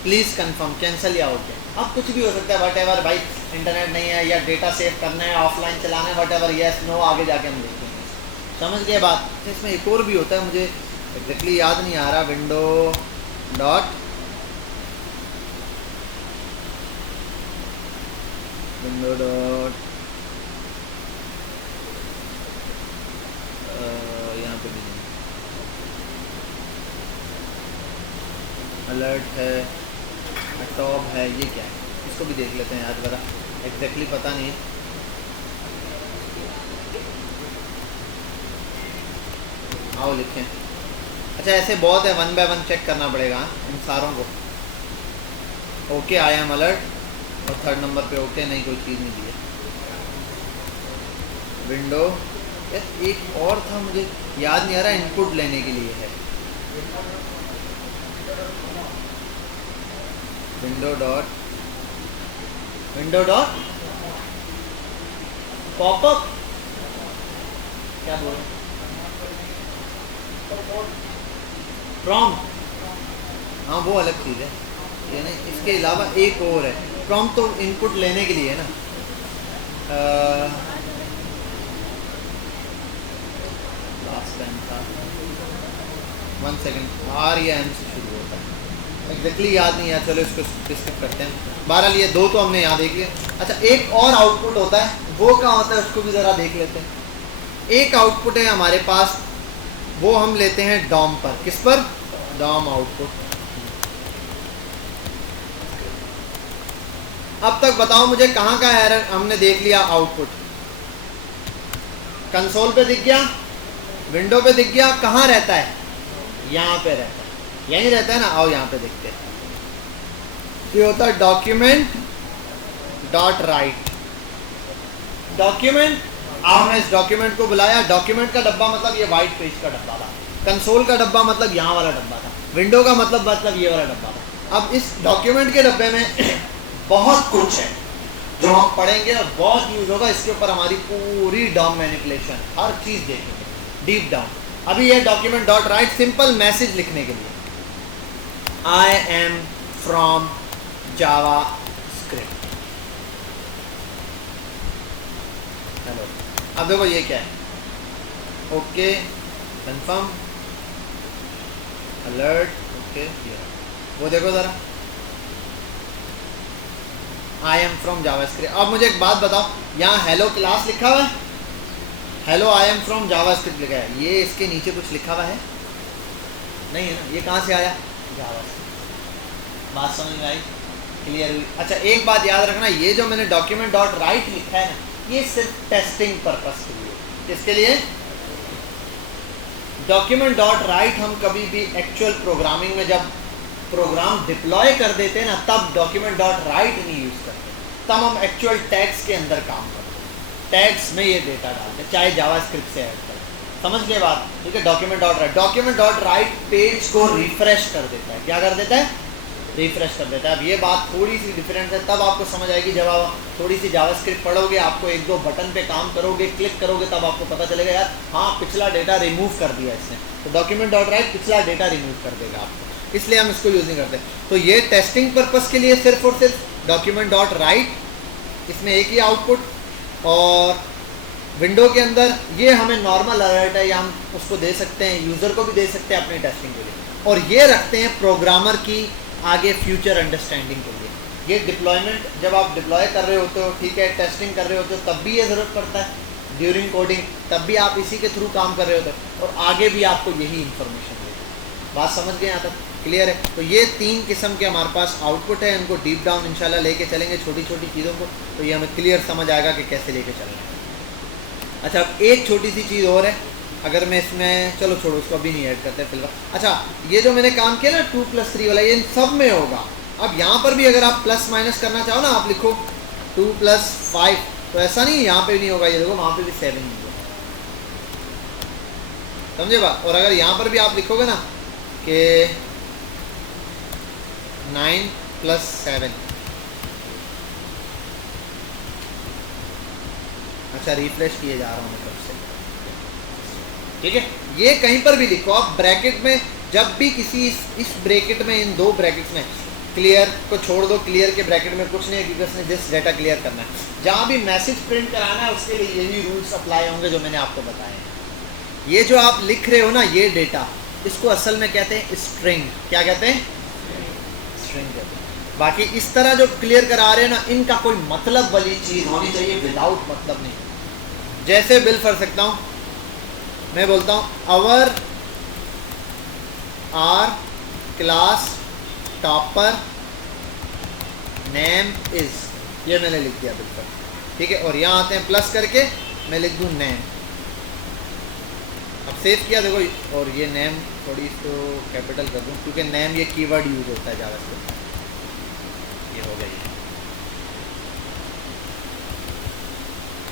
प्लीज़ कंफर्म, कैंसिल या ओके। अब कुछ भी हो सकता है, वट एवर, भाई इंटरनेट नहीं है या डेटा सेव करना है, ऑफलाइन चलाना है, वट एवर, येस नो, आगे जाके हम देखेंगे। समझ गए बात। इसमें एक और भी होता है, मुझे एग्जैक्टली याद नहीं आ रहा, विंडो डॉट यहाँ पे भी अलर्ट है, टॉप है, ये क्या है, इसको भी देख लेते हैं यार ज़रा, एग्जैक्टली पता नहीं है। आओ लिखें। अच्छा ऐसे बहुत है, वन बाय वन चेक करना पड़ेगा इन सारों को। ओके आई एम अलर्ट, और थर्ड नंबर पे ओके नहीं, कोई चीज़ नहीं दी है। विंडो, एक और था मुझे याद नहीं आ रहा, इनपुट लेने के लिए है, विंडो डॉट पॉपअप, क्या बोल रहे, प्रॉम्प्ट, हाँ वो अलग चीज़ है ये नहीं। इसके अलावा एक और है, प्रॉम्प्ट तो इनपुट लेने के लिए है ना। लास्ट टाइम था, 1 सेकेंड, आर या एम से शुरू होता है, एग्जैक्टली याद नहीं है, चलो इसको डिस्कस करते हैं। बहरहाल ये दो तो हमने यहाँ देख लिया। अच्छा एक और आउटपुट होता है, वो क्या होता है उसको भी ज़रा देख लेते हैं। एक आउटपुट है हमारे पास, वो हम लेते हैं डॉम पर, किस पर, डॉम आउटपुट। अब तक बताओ मुझे कहाँ का एरर हमने देख लिया, आउटपुट कंसोल पे दिख गया, विंडो पे दिख गया, कहाँ रहता है, यहाँ पे रहता है, यहीं रहता है ना। आओ यहाँ पे देखते हैं, ये होता है डॉक्यूमेंट डॉट राइट, डॉक्यूमेंट। आपने इस डॉक्यूमेंट को बुलाया, डॉक्यूमेंट का डब्बा मतलब ये वाइट पेज का डब्बा था, कंसोल का डब्बा मतलब यहाँ वाला डब्बा था, विंडो का मतलब ये वाला डब्बा था। अब इस डॉक्यूमेंट के डब्बे में बहुत कुछ है जो हम पढ़ेंगे और बहुत यूज होगा, इसके ऊपर हमारी पूरी डॉम मैनिपुलेशन, हर चीज़ देखेंगे डीप डाउन। अभी ये document dot right, simple message लिखने के लिए, I am from Java script. Hello, अब देखो ये क्या है, ओके कंफर्म अलर्ट, ओके वो देखो ज़रा, आई एम फ्रॉम जावास्क्रिप्ट। अब मुझे एक बात बताओ, यहाँ हेलो क्लास लिखा हुआ है, hello I am from JavaScript लिखा है, ये इसके नीचे कुछ लिखा हुआ है नहीं है ना, ये कहाँ से आया, जावास्क्रिप्ट। बात समझ में आई, क्लियर हुई। अच्छा एक बात याद रखना, ये जो मैंने डॉक्यूमेंट डॉट राइट लिखा है ना, ये सिर्फ टेस्टिंग पर्पस के लिए, किसके लिए, डॉक्यूमेंट डॉट राइट हम कभी भी एक्चुअल प्रोग्रामिंग में जब प्रोग्राम डिप्लॉय कर देते हैं ना, तब डॉक्यूमेंट डॉट राइट नहीं यूज़ करते, तब हम एक्चुअल टैग्स के अंदर काम करते हैं, टैग्स में ये डेटा डालते हैं, चाहे जावास्क्रिप्ट से ऐड करें। समझ गए बात, ठीक है। डॉक्यूमेंट डॉट राइट पेज को रिफ्रेश कर देता है, क्या कर देता है, रिफ्रेश कर देता है। अब ये बात थोड़ी सी डिफरेंस है, तब आपको समझ आएगी जब आप थोड़ी सी जावास्क्रिप्ट पढ़ोगे, आपको एक दो बटन पे काम करोगे, क्लिक करोगे, तब आपको पता चलेगा यार हाँ पिछला डेटा रिमूव कर दिया इसने, तो डॉक्यूमेंट डॉट राइट पिछला डेटा रिमूव कर देगा आपको, इसलिए हम इसको यूज़ नहीं करते। तो ये टेस्टिंग पर्पस के लिए सिर्फ और सिर्फ डॉक्यूमेंट डॉट राइट, इसमें एक ही आउटपुट, और विंडो के अंदर ये हमें नॉर्मल अलर्ट है, या हम उसको दे सकते हैं, यूज़र को भी दे सकते हैं अपनी टेस्टिंग के लिए, और ये रखते हैं प्रोग्रामर की आगे फ्यूचर अंडरस्टैंडिंग के लिए। ये डिप्लॉयमेंट जब आप डिप्लॉय कर रहे होते हो, ठीक है, टेस्टिंग कर रहे होते हो, तब भी ये ज़रूरत पड़ता है, ड्यूरिंग कोडिंग तब भी आप इसी के थ्रू काम कर रहे होते हो, और आगे भी आपको यही इन्फॉर्मेशन देगा। बात समझ गए यहाँ तक? क्लियर है? तो ये 3 किस्म के हमारे पास आउटपुट है, इनको डीप डाउन इंशाल्लाह लेके चलेंगे छोटी छोटी चीज़ों को, तो ये हमें क्लियर समझ आएगा कि कैसे लेके चलना है। अच्छा, अब एक छोटी सी चीज़ और है, अगर मैं इसमें, चलो छोड़ो उसको अभी नहीं ऐड करते फिलहाल। अच्छा, ये जो मैंने काम किया ना 2 + 3 वाला, ये इन सब में होगा। अब यहाँ पर भी अगर आप प्लस माइनस करना चाहो ना, आप लिखो 2 + 5, तो ऐसा नहीं यहाँ पे भी नहीं होगा, ये देखो वहाँ पे भी 7 नहीं होगा, समझे बात? और अगर यहाँ पर भी आप लिखोगे ना कि 9 + 7, अच्छा रिफ्रेश किए जा रहा हूँ मैं कब से, ठीक है? ये कहीं पर भी लिखो आप ब्रैकेट में, जब भी किसी इस ब्रैकेट में, इन 2 ब्रैकेट्स में, क्लियर को छोड़ दो, क्लियर के ब्रैकेट में कुछ नहीं है क्योंकि उसने जिस डेटा क्लियर करना है, जहाँ भी मैसेज प्रिंट कराना है उसके लिए यही रूल्स अप्लाई होंगे जो मैंने आपको बताए हैं। ये जो आप लिख रहे हो ना ये डेटा, इसको असल में कहते हैं स्ट्रिंग। क्या कहते हैं? स्ट्रिंग कहते हैं। बाकी इस तरह जो क्लियर करा रहे हैं ना, इनका कोई मतलब वाली चीज़ होनी चाहिए, विदाउट मतलब नहीं। जैसे बिल कर सकता हूँ, मैं बोलता हूँ our are class topper name is, ये मैंने लिख दिया बिल्कुल, ठीक है? और यहाँ आते हैं प्लस करके मैं लिख दूँ नेम, अब सेव किया देखो, और ये नेम थोड़ी इसको कैपिटल कर दूँ क्योंकि नेम ये कीवर्ड यूज होता है जावास्क्रिप्ट, ये हो गई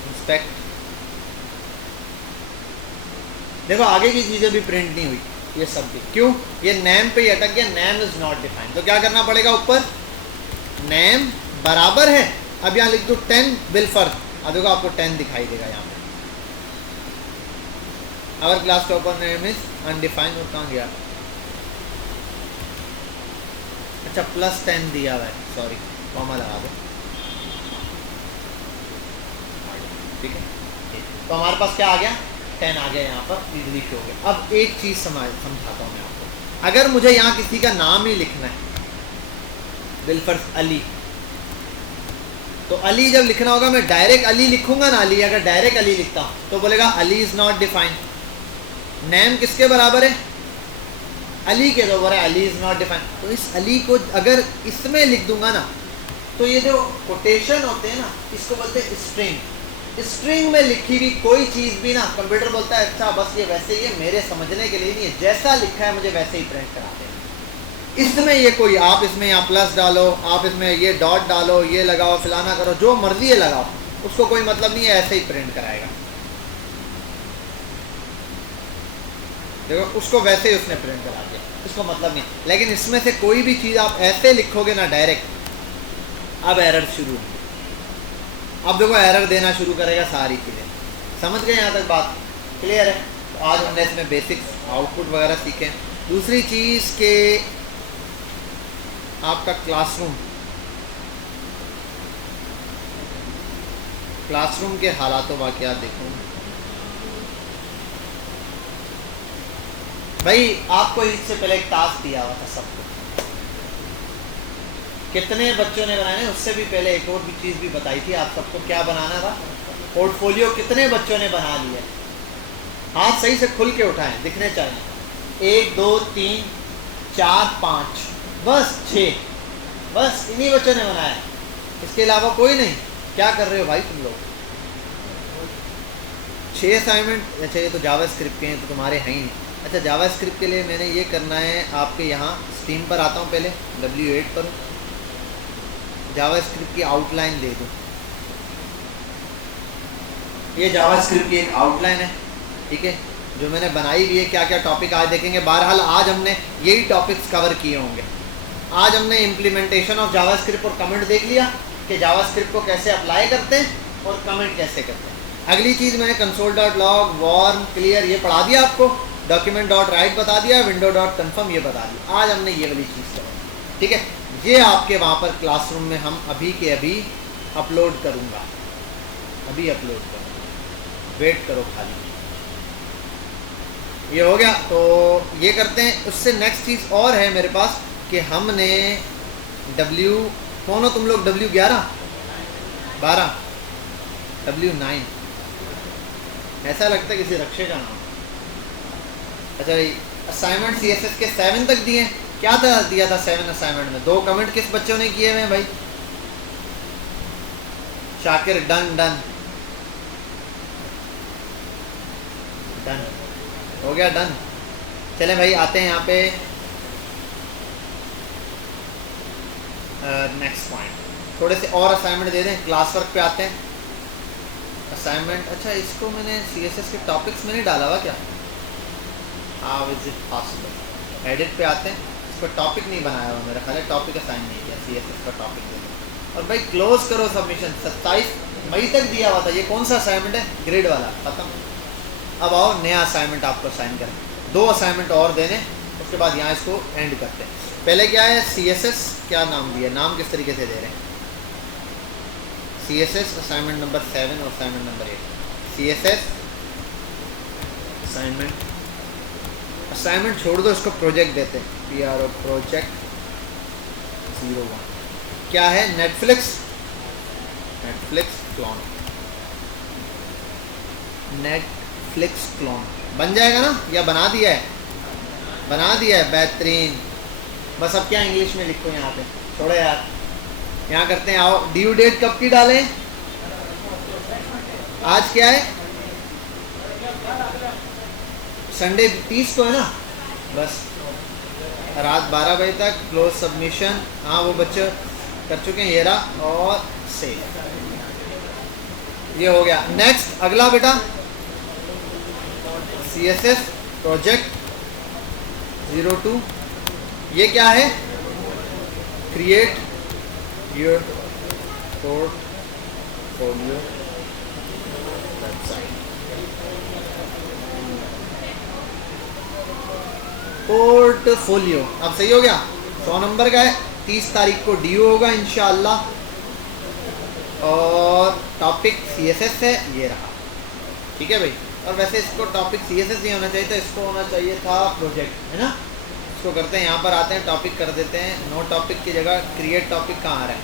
इंस्पेक्ट। देखो आगे की चीज़ें भी प्रिंट नहीं हुई, ये सब भी क्यों? ये नेम पे ही अटक गया, नेम इज नॉट डिफाइंड। तो क्या करना पड़ेगा? ऊपर नेम बराबर है, अब यहाँ लिख दो 10 बिलफर्द, अब देखो आपको 10 दिखाई देगा यहाँ पे। Our class topper name is undefined, और कहाँ गया? अच्छा +10 दिया हुआ है, सॉरी कॉमा लगा दो, ठीक है? तो हमारे पास क्या आ गया? 10 आ गया यहाँ पर, इजली शो हो गया। अब एक चीज़ समझाता हूँ मैं आपको, अगर मुझे यहाँ किसी का नाम ही लिखना है, बिलफर्ज अली, तो अली जब लिखना होगा मैं डायरेक्ट अली लिखूंगा ना, अली अगर डायरेक्ट अली लिखता हूँ तो बोलेगा Ali is not defined. Name किसके बराबर है? अली के बराबर है, अली इज़ नॉट डिफाइंड। तो इस अली को अगर इसमें लिख दूंगा ना, तो ये जो कोटेशन होते हैं ना, इसको बोलते हैं स्ट्रिंग। स्ट्रिंग में लिखी हुई कोई चीज़ भी ना, कंप्यूटर बोलता है अच्छा बस ये वैसे ही है, मेरे समझने के लिए नहीं है, जैसा लिखा है मुझे वैसे ही प्रिंट कराते हैं। इसमें ये कोई, आप इसमें यहाँ प्लस डालो, आप इसमें ये डॉट डालो, ये लगाओ, फलाना करो, जो मर्जी है लगाओ, उसको कोई मतलब नहीं है, ऐसे ही प्रिंट कराएगा। देखो उसको वैसे ही उसने प्रिंट करा दिया, इसको मतलब नहीं। लेकिन इसमें से कोई भी चीज़ आप ऐसे लिखोगे ना डायरेक्ट, अब एरर शुरू होगी। अब देखो एरर देना शुरू करेगा सारी चीज़ें। समझ गए यहाँ तक बात? क्लियर है? तो आज हमने इसमें बेसिक्स आउटपुट वगैरह सीखे। दूसरी चीज़ के आपका क्लासरूम के हालातों वाक़यात देखो भाई। आपको इससे पहले एक टास्क दिया हुआ था सबको, कितने बच्चों ने बनाए? उससे भी पहले एक और भी चीज़ भी बताई थी आप सबको, क्या बनाना था? पोर्टफोलियो। कितने बच्चों ने बना लिया? हाथ सही से खुल के उठाएं, दिखने चाहिए। 1 2 3 4 5, बस 6, बस इन्हीं बच्चों ने बनाया, इसके अलावा कोई नहीं। क्या कर रहे हो भाई तुम लोग? 6 असाइनमेंट। अच्छा ये तो जावास्क्रिप्ट के हैं, तो तुम्हारे हैं ही नहीं। अच्छा जावास्क्रिप्ट के लिए मैंने ये करना है, आपके यहाँ स्टीम पर आता हूँ, पहले W8 पर जावास्क्रिप्ट की आउटलाइन दे दूँ। ये जावास्क्रिप्ट की एक आउटलाइन है, ठीक है, जो मैंने बनाई भी है। क्या क्या टॉपिक आज देखेंगे? बहरहाल आज हमने यही टॉपिक्स कवर किए होंगे। आज हमने इम्प्लीमेंटेशन ऑफ जावास्क्रिप्ट और कमेंट देख लिया कि जावास्क्रिप्ट को कैसे अप्लाई करते हैं और कमेंट कैसे करते हैं। अगली चीज़ मैंने console.log, warm, clear ये पढ़ा दिया आपको, document.write बता दिया, window.confirm ये बता दिया। आज हमने ये वाली चीज़ करी, ठीक है। ये आपके वहाँ पर क्लासरूम में हम अभी के अभी अपलोड करूँगा, अभी अपलोड करूँगा, वेट करो खाली। ये हो गया, तो ये करते हैं। उससे नेक्स्ट चीज़ और है मेरे पास कि हमने कौन हो तुम लोग? W11 12 W9 ऐसा लगता है किसी रक्षे का नाम। अच्छा असाइनमेंट सीएसएस के 7 तक दिए। क्या था दिया था 7 असाइनमेंट में? 2 कमेंट किस बच्चों ने किए हुए हैं भाई? शाकिर डन डन डन हो गया, डन। चलें भाई आते हैं यहाँ पे नेक्स्ट पॉइंट। थोड़े से और असाइनमेंट दे दें, क्लास वर्क पे आते हैं। असाइनमेंट, अच्छा इसको मैंने सीएसएस के टॉपिक्स में नहीं डाला हुआ क्या? How is it possible? Edit पे आते हैं, इस पर टॉपिक नहीं बनाया हुआ मेरा ख्याल है, टॉपिक असाइन नहीं किया, सीएसएस का टॉपिक दे दें। और भाई क्लोज करो सबमिशन, 27 मई तक दिया हुआ था। ये कौन सा असाइनमेंट है? ग्रेड वाला, खत्म। अब आओ नया असाइनमेंट आपको असाइन करें, 2 असाइनमेंट और देने, उसके बाद यहाँ इसको एंड करते हैं। पहले क्या है? सीएसएस, क्या नाम दिया, नाम किस तरीके से दे रहे हैं? सीएसएस असाइनमेंट नंबर 7 और assignment number 8। CSS assignment, assignment छोड़ दो, इसको प्रोजेक्ट देते हैं। PRO project 01। क्या है? Netflix, Netflix clone, Netflix clone बन जाएगा ना, या बना दिया है? बना दिया है, बेहतरीन। बस अब क्या इंग्लिश में लिखो यहाँ पे, छोड़ो यार, यहाँ करते हैं। आओ, ड्यू डेट कब की डालें? आज क्या है? संडे 30 को है ना। बस रात 12 बजे तक क्लोज सबमिशन। हाँ वो बच्चे कर चुके हैं, ये रहा, और से ये हो गया। नेक्स्ट अगला बेटा, CSS प्रोजेक्ट 02। ये क्या है? Create your portfolio website. Portfolio अब सही हो गया। 100 नंबर का है, 30 तारीख को ड्यू होगा इंशाअल्लाह। और टॉपिक CSS है, ये रहा, ठीक है भाई। और वैसे इसको टॉपिक CSS नहीं होना चाहिए था, इसको होना चाहिए था प्रोजेक्ट, है ना। इसको करते हैं, यहाँ पर आते हैं, टॉपिक कर देते हैं। नो टॉपिक की जगह क्रिएट टॉपिक कहाँ आ रहा है?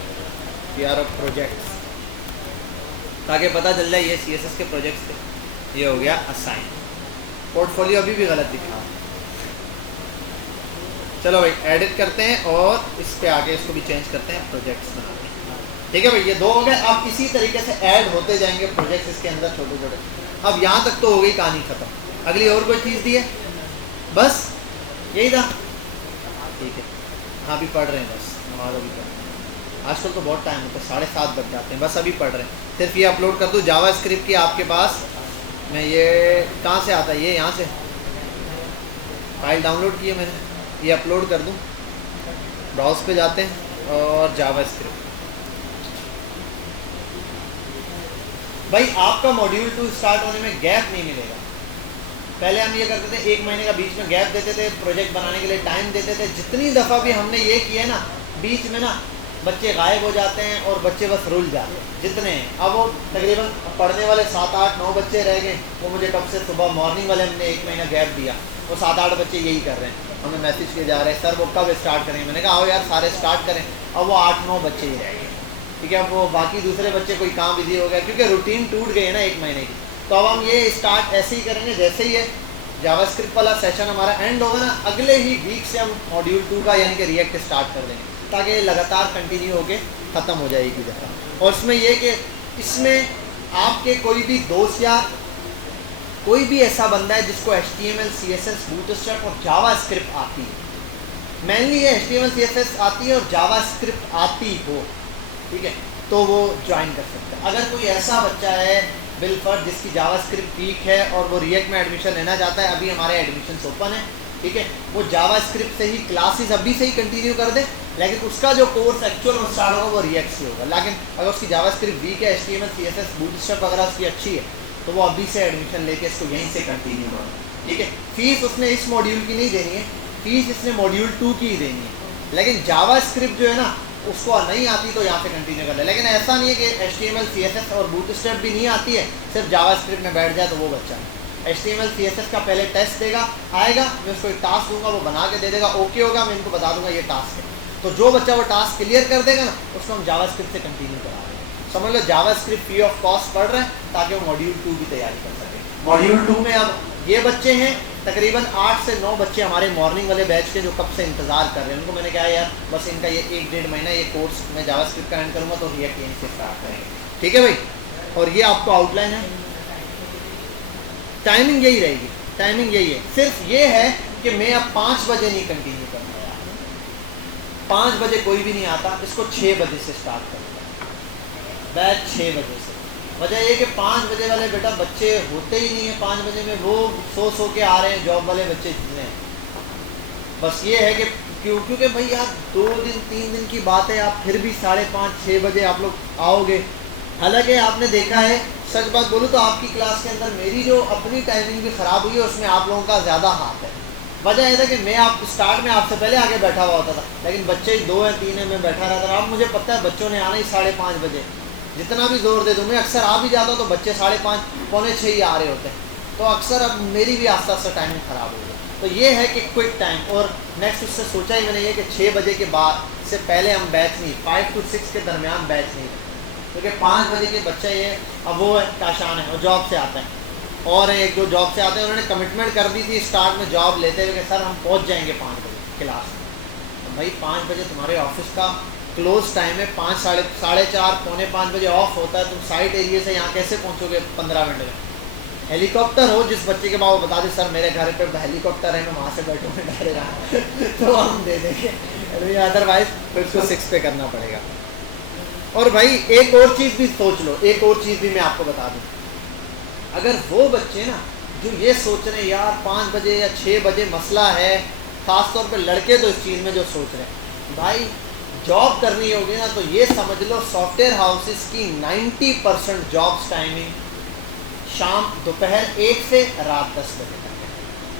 PRO प्रोजेक्ट्स, ताकि पता चल जाए ये CSS के प्रोजेक्ट्स थे। ये हो गया असाइन। पोर्टफोलियो अभी भी गलत दिखा। चलो भाई एडिट करते हैं और इस पे आके इसको भी चेंज करते हैं, प्रोजेक्ट्स बनाते हैं, ठीक है भाई। ये 2 हो गए। अब इसी तरीके से ऐड होते जाएंगे प्रोजेक्ट्स इसके अंदर, छोटे छोटे। अब यहाँ तक तो हो गई कहानी खत्म। अगली और कोई चीज़ दी है? बस यही था, ठीक है। हाँ अभी पढ़ रहे हैं, बस नमाज अभी पढ़ रहे हैं। आजकल तो बहुत टाइम होता है, 7:30 बज जाते हैं, बस अभी पढ़ रहे हैं। सिर्फ ये अपलोड कर दूँ जावा स्क्रिप्ट की आपके पास। मैं ये कहाँ से आता है? ये यहाँ से फाइल डाउनलोड की है मैंने, ये अपलोड कर दूं। ब्राउज पे जाते हैं और जावा स्क्रिप्ट। भाई आपका मॉड्यूल 2 स्टार्ट होने में गैप नहीं मिलेगा। पहले हम ये करते थे, 1 महीने का बीच में गैप देते थे, प्रोजेक्ट बनाने के लिए टाइम देते थे। जितनी दफ़ा भी हमने ये किया ना, बीच में ना बच्चे गायब हो जाते हैं और बच्चे बस रुल जाते हैं जितने हैं। अब वो तकरीबन पढ़ने वाले 7, 8, 9 बच्चे रह गए। वो मुझे कब से सुबह मॉर्निंग वाले हमने 1 महीना गैप दिया, वो 7, 8 बच्चे यही कर रहे हैं। हमें मैसेज किए जा रहे हैं, सर वो कब स्टार्ट करेंगे? मैंने कहा आओ यार सारे स्टार्ट करें। अब वो 8, 9 बच्चे ही रह गए, ठीक है। अब वो बाकी दूसरे बच्चे कोई काम बिजी हो गया, क्योंकि रूटीन टूट गई है ना 1 महीने की। तो अब हम ये स्टार्ट ऐसे ही करेंगे, जैसे ही ये जावास्क्रिप्ट वाला सेशन हमारा एंड होगा ना, अगले ही वीक से हम मॉड्यूल 2 का यानी कि रिएक्ट स्टार्ट कर देंगे, ताकि लगातार कंटिन्यू होके ख़त्म हो जाएगी दफ़ा। और इसमें यह कि इसमें आपके कोई भी दोस्त या कोई भी ऐसा बंदा है जिसको HTML, CSS, बूटस्ट्रैप और जावास्क्रिप्ट आती है, मेनली ये HTML, CSS आती है और जावास्क्रिप्ट आती हो, ठीक है, तो वो ज्वाइन कर सकता है। अगर कोई ऐसा बच्चा है बिलफर्ज जिसकी जावास्क्रिप्ट वीक है और वो रिएक्ट में एडमिशन लेना चाहता है, अभी हमारे एडमिशन ओपन है, ठीक है, वो जावास्क्रिप्ट से ही क्लासेस अभी से ही कंटिन्यू कर दे, लेकिन उसका जो कोर्स एक्चुअल में स्टार्ट होगा वो रिएक्ट से होगा। लेकिन अगर उसकी जावास्क्रिप्ट वीक है, HTML, CSS, बूटस्ट्रैप वगैरह उसकी अच्छी है, तो वो अभी से एडमिशन लेके इसको यहीं से कंटिन्यू करें, ठीक है। फीस उसने इस मॉड्यूल की नहीं देनी है, फीस इसने मॉड्यूल 2 की ही देनी है। लेकिन जावास्क्रिप्ट जो है ना, उसको नहीं आती तो यहाँ से कंटिन्यू कर ले। लेकिन ऐसा नहीं है कि HTML, CSS और बूटस्ट्रैप भी नहीं आती है, सिर्फ जावास्क्रिप्ट में बैठ जाए तो वो बच्चा है। HTML, CSS का पहले टेस्ट देगा, आएगा, मैं उसको एक टास्क दूंगा, वो बना के दे देगा, ओके होगा, मैं इनको बता दूंगा ये टास्क है। तो जो बच्चा वो टास्क क्लियर कर देगा ना, उसको हम जावास्क्रिप्ट से कंटिन्यू करा देंगे। समझ लो जावास्क्रिप्ट फ्री ऑफ कॉस्ट पढ़ रहे हैं, ताकि वो मॉड्यूल 2 की तैयारी कर सके। मॉड्यूल 2 में अब ये बच्चे हैं तकरीबन 8 से 9 बच्चे हमारे मॉर्निंग वाले बैच के जो कब से इंतज़ार कर रहे हैं। उनको मैंने कहा यार बस इनका ये 1-1.5 महीना ये कोर्स मैं जावास्क्रिप्ट का एंड करूँगा तो रिएक्ट यहीं से स्टार्ट करेंगे, ठीक है भाई। और ये आपको आउटलाइन है, टाइमिंग यही रहेगी, टाइमिंग यही है। सिर्फ ये है कि मैं अब 5 बजे नहीं कंटिन्यू करूँगा यार, 5 बजे कोई भी नहीं आता, इसको 6 बजे से स्टार्ट करूँगा बैच, 6 बजे से। वजह ये कि 5 बजे वाले बेटा बच्चे होते ही नहीं है 5 बजे में, वो सो के आ रहे हैं जॉब वाले बच्चे जितने हैं। बस ये है कि क्योंकि भाई यार 2 दिन 3 दिन की बात है, आप फिर भी 5:30-6 बजे आप लोग आओगे। हालांकि आपने देखा है, सच बात बोलूँ तो आपकी क्लास के अंदर मेरी जो अपनी टाइमिंग भी ख़राब हुई है उसमें आप लोगों का ज़्यादा हाथ है। वजह यह था कि मैं आप स्टार्ट में आपसे पहले आके बैठा हुआ होता था, लेकिन बच्चे 2 या 3 है मैं बैठा रहता था। अब मुझे पता है बच्चों ने आना ही 5:30 बजे, जितना भी जोर दे दूँ मैं अक्सर आ भी जाता हूँ तो बच्चे 5:30 पौने 6 ही आ रहे होते हैं। तो अक्सर अब मेरी भी आस्ता आस्ता टाइमिंग ख़राब हो गई। तो ये है कि क्विक टाइम, और नेक्स्ट उससे सोचा ही मैंने ये कि 6 बजे के बाद से पहले हम बैच नहीं, 5 to 6 के दरमियान बैच नहीं, क्योंकि 5 बजे के बच्चे ये अब वो है काशान है, वो जॉब से आता है, और एक दो जॉब से आते हैं, उन्होंने कमिटमेंट कर दी थी स्टार्ट में जॉब लेते हुए कि सर हम पहुंच जाएंगे 5 बजे क्लास में। तो भाई 5 बजे तुम्हारे ऑफिस का क्लोज टाइम है, 4:30 पौने 5 बजे ऑफ होता है, तुम साइट एरिया से यहाँ कैसे पहुँचोगे 15 मिनट में? हेलीकॉप्टर हो जिस बच्चे के बाद वो बता दे सर मेरे घर पे हेलीकॉप्टर है मैं वहाँ से बैठूँगा डायरेक्ट तो हम दे देंगे, अदरवाइज फिर उसको 6 पे करना पड़ेगा। और भाई एक और चीज़ भी सोच लो, एक और चीज़ भी मैं आपको बता दूँ, अगर वो बच्चे ना जो ये सोच रहे हैं यार 5 बजे या 6 बजे मसला है, ख़ासतौर पे लड़के तो इस चीज़ में जो सोच रहे हैं भाई जॉब करनी होगी ना, तो ये समझ लो सॉफ्टवेयर हाउसेस की 90% जॉब्स टाइमिंग शाम दोपहर 1 से रात 10 बजे तक है,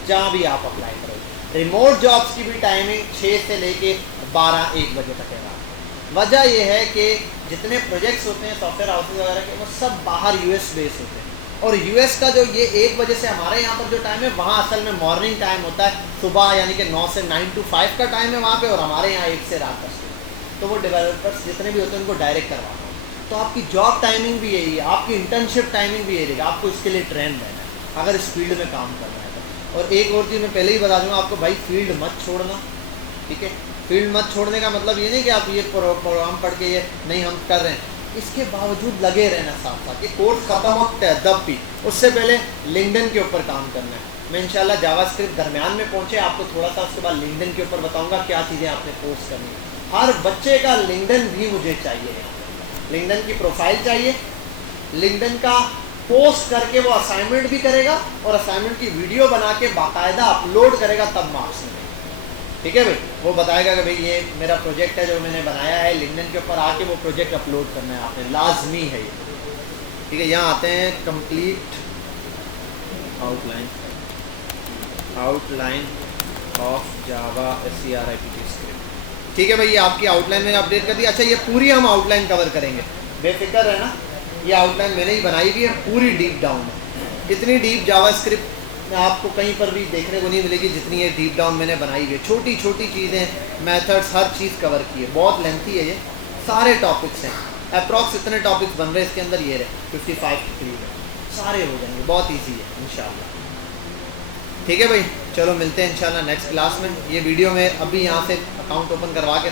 जहाँ भी आप अप्लाई करोगे। रिमोट जॉब्स की भी टाइमिंग 6 से लेके 12-1 बजे तक है रात। वजह यह है कि जितने प्रोजेक्ट्स होते हैं सॉफ्टवेयर हाउसेस वगैरह के वो सब बाहर यूएस बेस होते हैं, और यूएस का जो ये 1 बजे से हमारे यहाँ पर जो टाइम है वहाँ असल में मॉर्निंग टाइम होता है, सुबह यानी कि 9 से 9 to 5 का टाइम है वहाँ पे, और हमारे यहाँ 1 से रात 10 बजे। तो वो डेवलपर्स जितने भी होते हैं उनको डायरेक्ट करवाना है। तो आपकी जॉब टाइमिंग भी यही है, आपकी इंटर्नशिप टाइमिंग भी यही रहेगी, आपको इसके लिए ट्रेन रहना है अगर इस फील्ड में काम करना है तो। और एक और चीज़ मैं पहले ही बता दूँगा आपको, भाई फील्ड मत छोड़ना, ठीक है। फील्ड मत छोड़ने का मतलब ये नहीं कि आप ये प्रोग्राम पढ़ के ये नहीं हम कर रहे हैं, इसके बावजूद लगे रहना साथ साथ। ये कोर्स ख़त्म होता है तब भी उससे पहले लिंक्डइन के ऊपर काम करना है। मैं इंशाल्लाह जावास्क्रिप्ट दरमियान में पहुँचे आपको थोड़ा सा उसके बाद लिंक्डइन के ऊपर बताऊँगा क्या चीज़ें आपने पोस्ट करनी है। हर बच्चे का लिंक्डइन भी मुझे चाहिए, लिंक्डइन की प्रोफाइल चाहिए, लिंक्डइन का पोस्ट करके वो असाइनमेंट भी करेगा और असाइनमेंट की वीडियो बना के बाकायदा अपलोड करेगा तब मार्क्स मिलेंगे, ठीक है भाई। वो बताएगा कि भाई ये मेरा प्रोजेक्ट है जो मैंने बनाया है, लिंक्डइन के ऊपर आके वो प्रोजेक्ट अपलोड करना है आपने, लाजमी है ये, ठीक है। यहाँ आते हैं complete outline of Java SCRIPT script, ठीक है भाई। ये आपकी आउटलाइन मैंने अपडेट कर दी। अच्छा ये पूरी हम आउटलाइन कवर करेंगे, बेफिक्र है ना, ये आउटलाइन मैंने ही बनाई हुई है, पूरी डीप डाउन है। इतनी डीप जावास्क्रिप्ट आपको कहीं पर भी देखने को नहीं मिलेगी जितनी ये डीप डाउन मैंने बनाई हुई है। छोटी छोटी चीज़ें, मेथड्स, हर चीज़ कवर की है। बहुत लेंथी है ये, सारे टॉपिक्स हैं, अप्रॉक्स इतने टॉपिक्स बन रहे हैं इसके अंदर, ये रहे 55 के करीब है, सारे हो जाएंगे, बहुत ईजी है इंशाल्लाह, ठीक है भाई। चलो मिलते हैं इंशाल्लाह नेक्स्ट क्लास में। ये वीडियो में अभी यहाँ से अकाउंट ओपन करवा के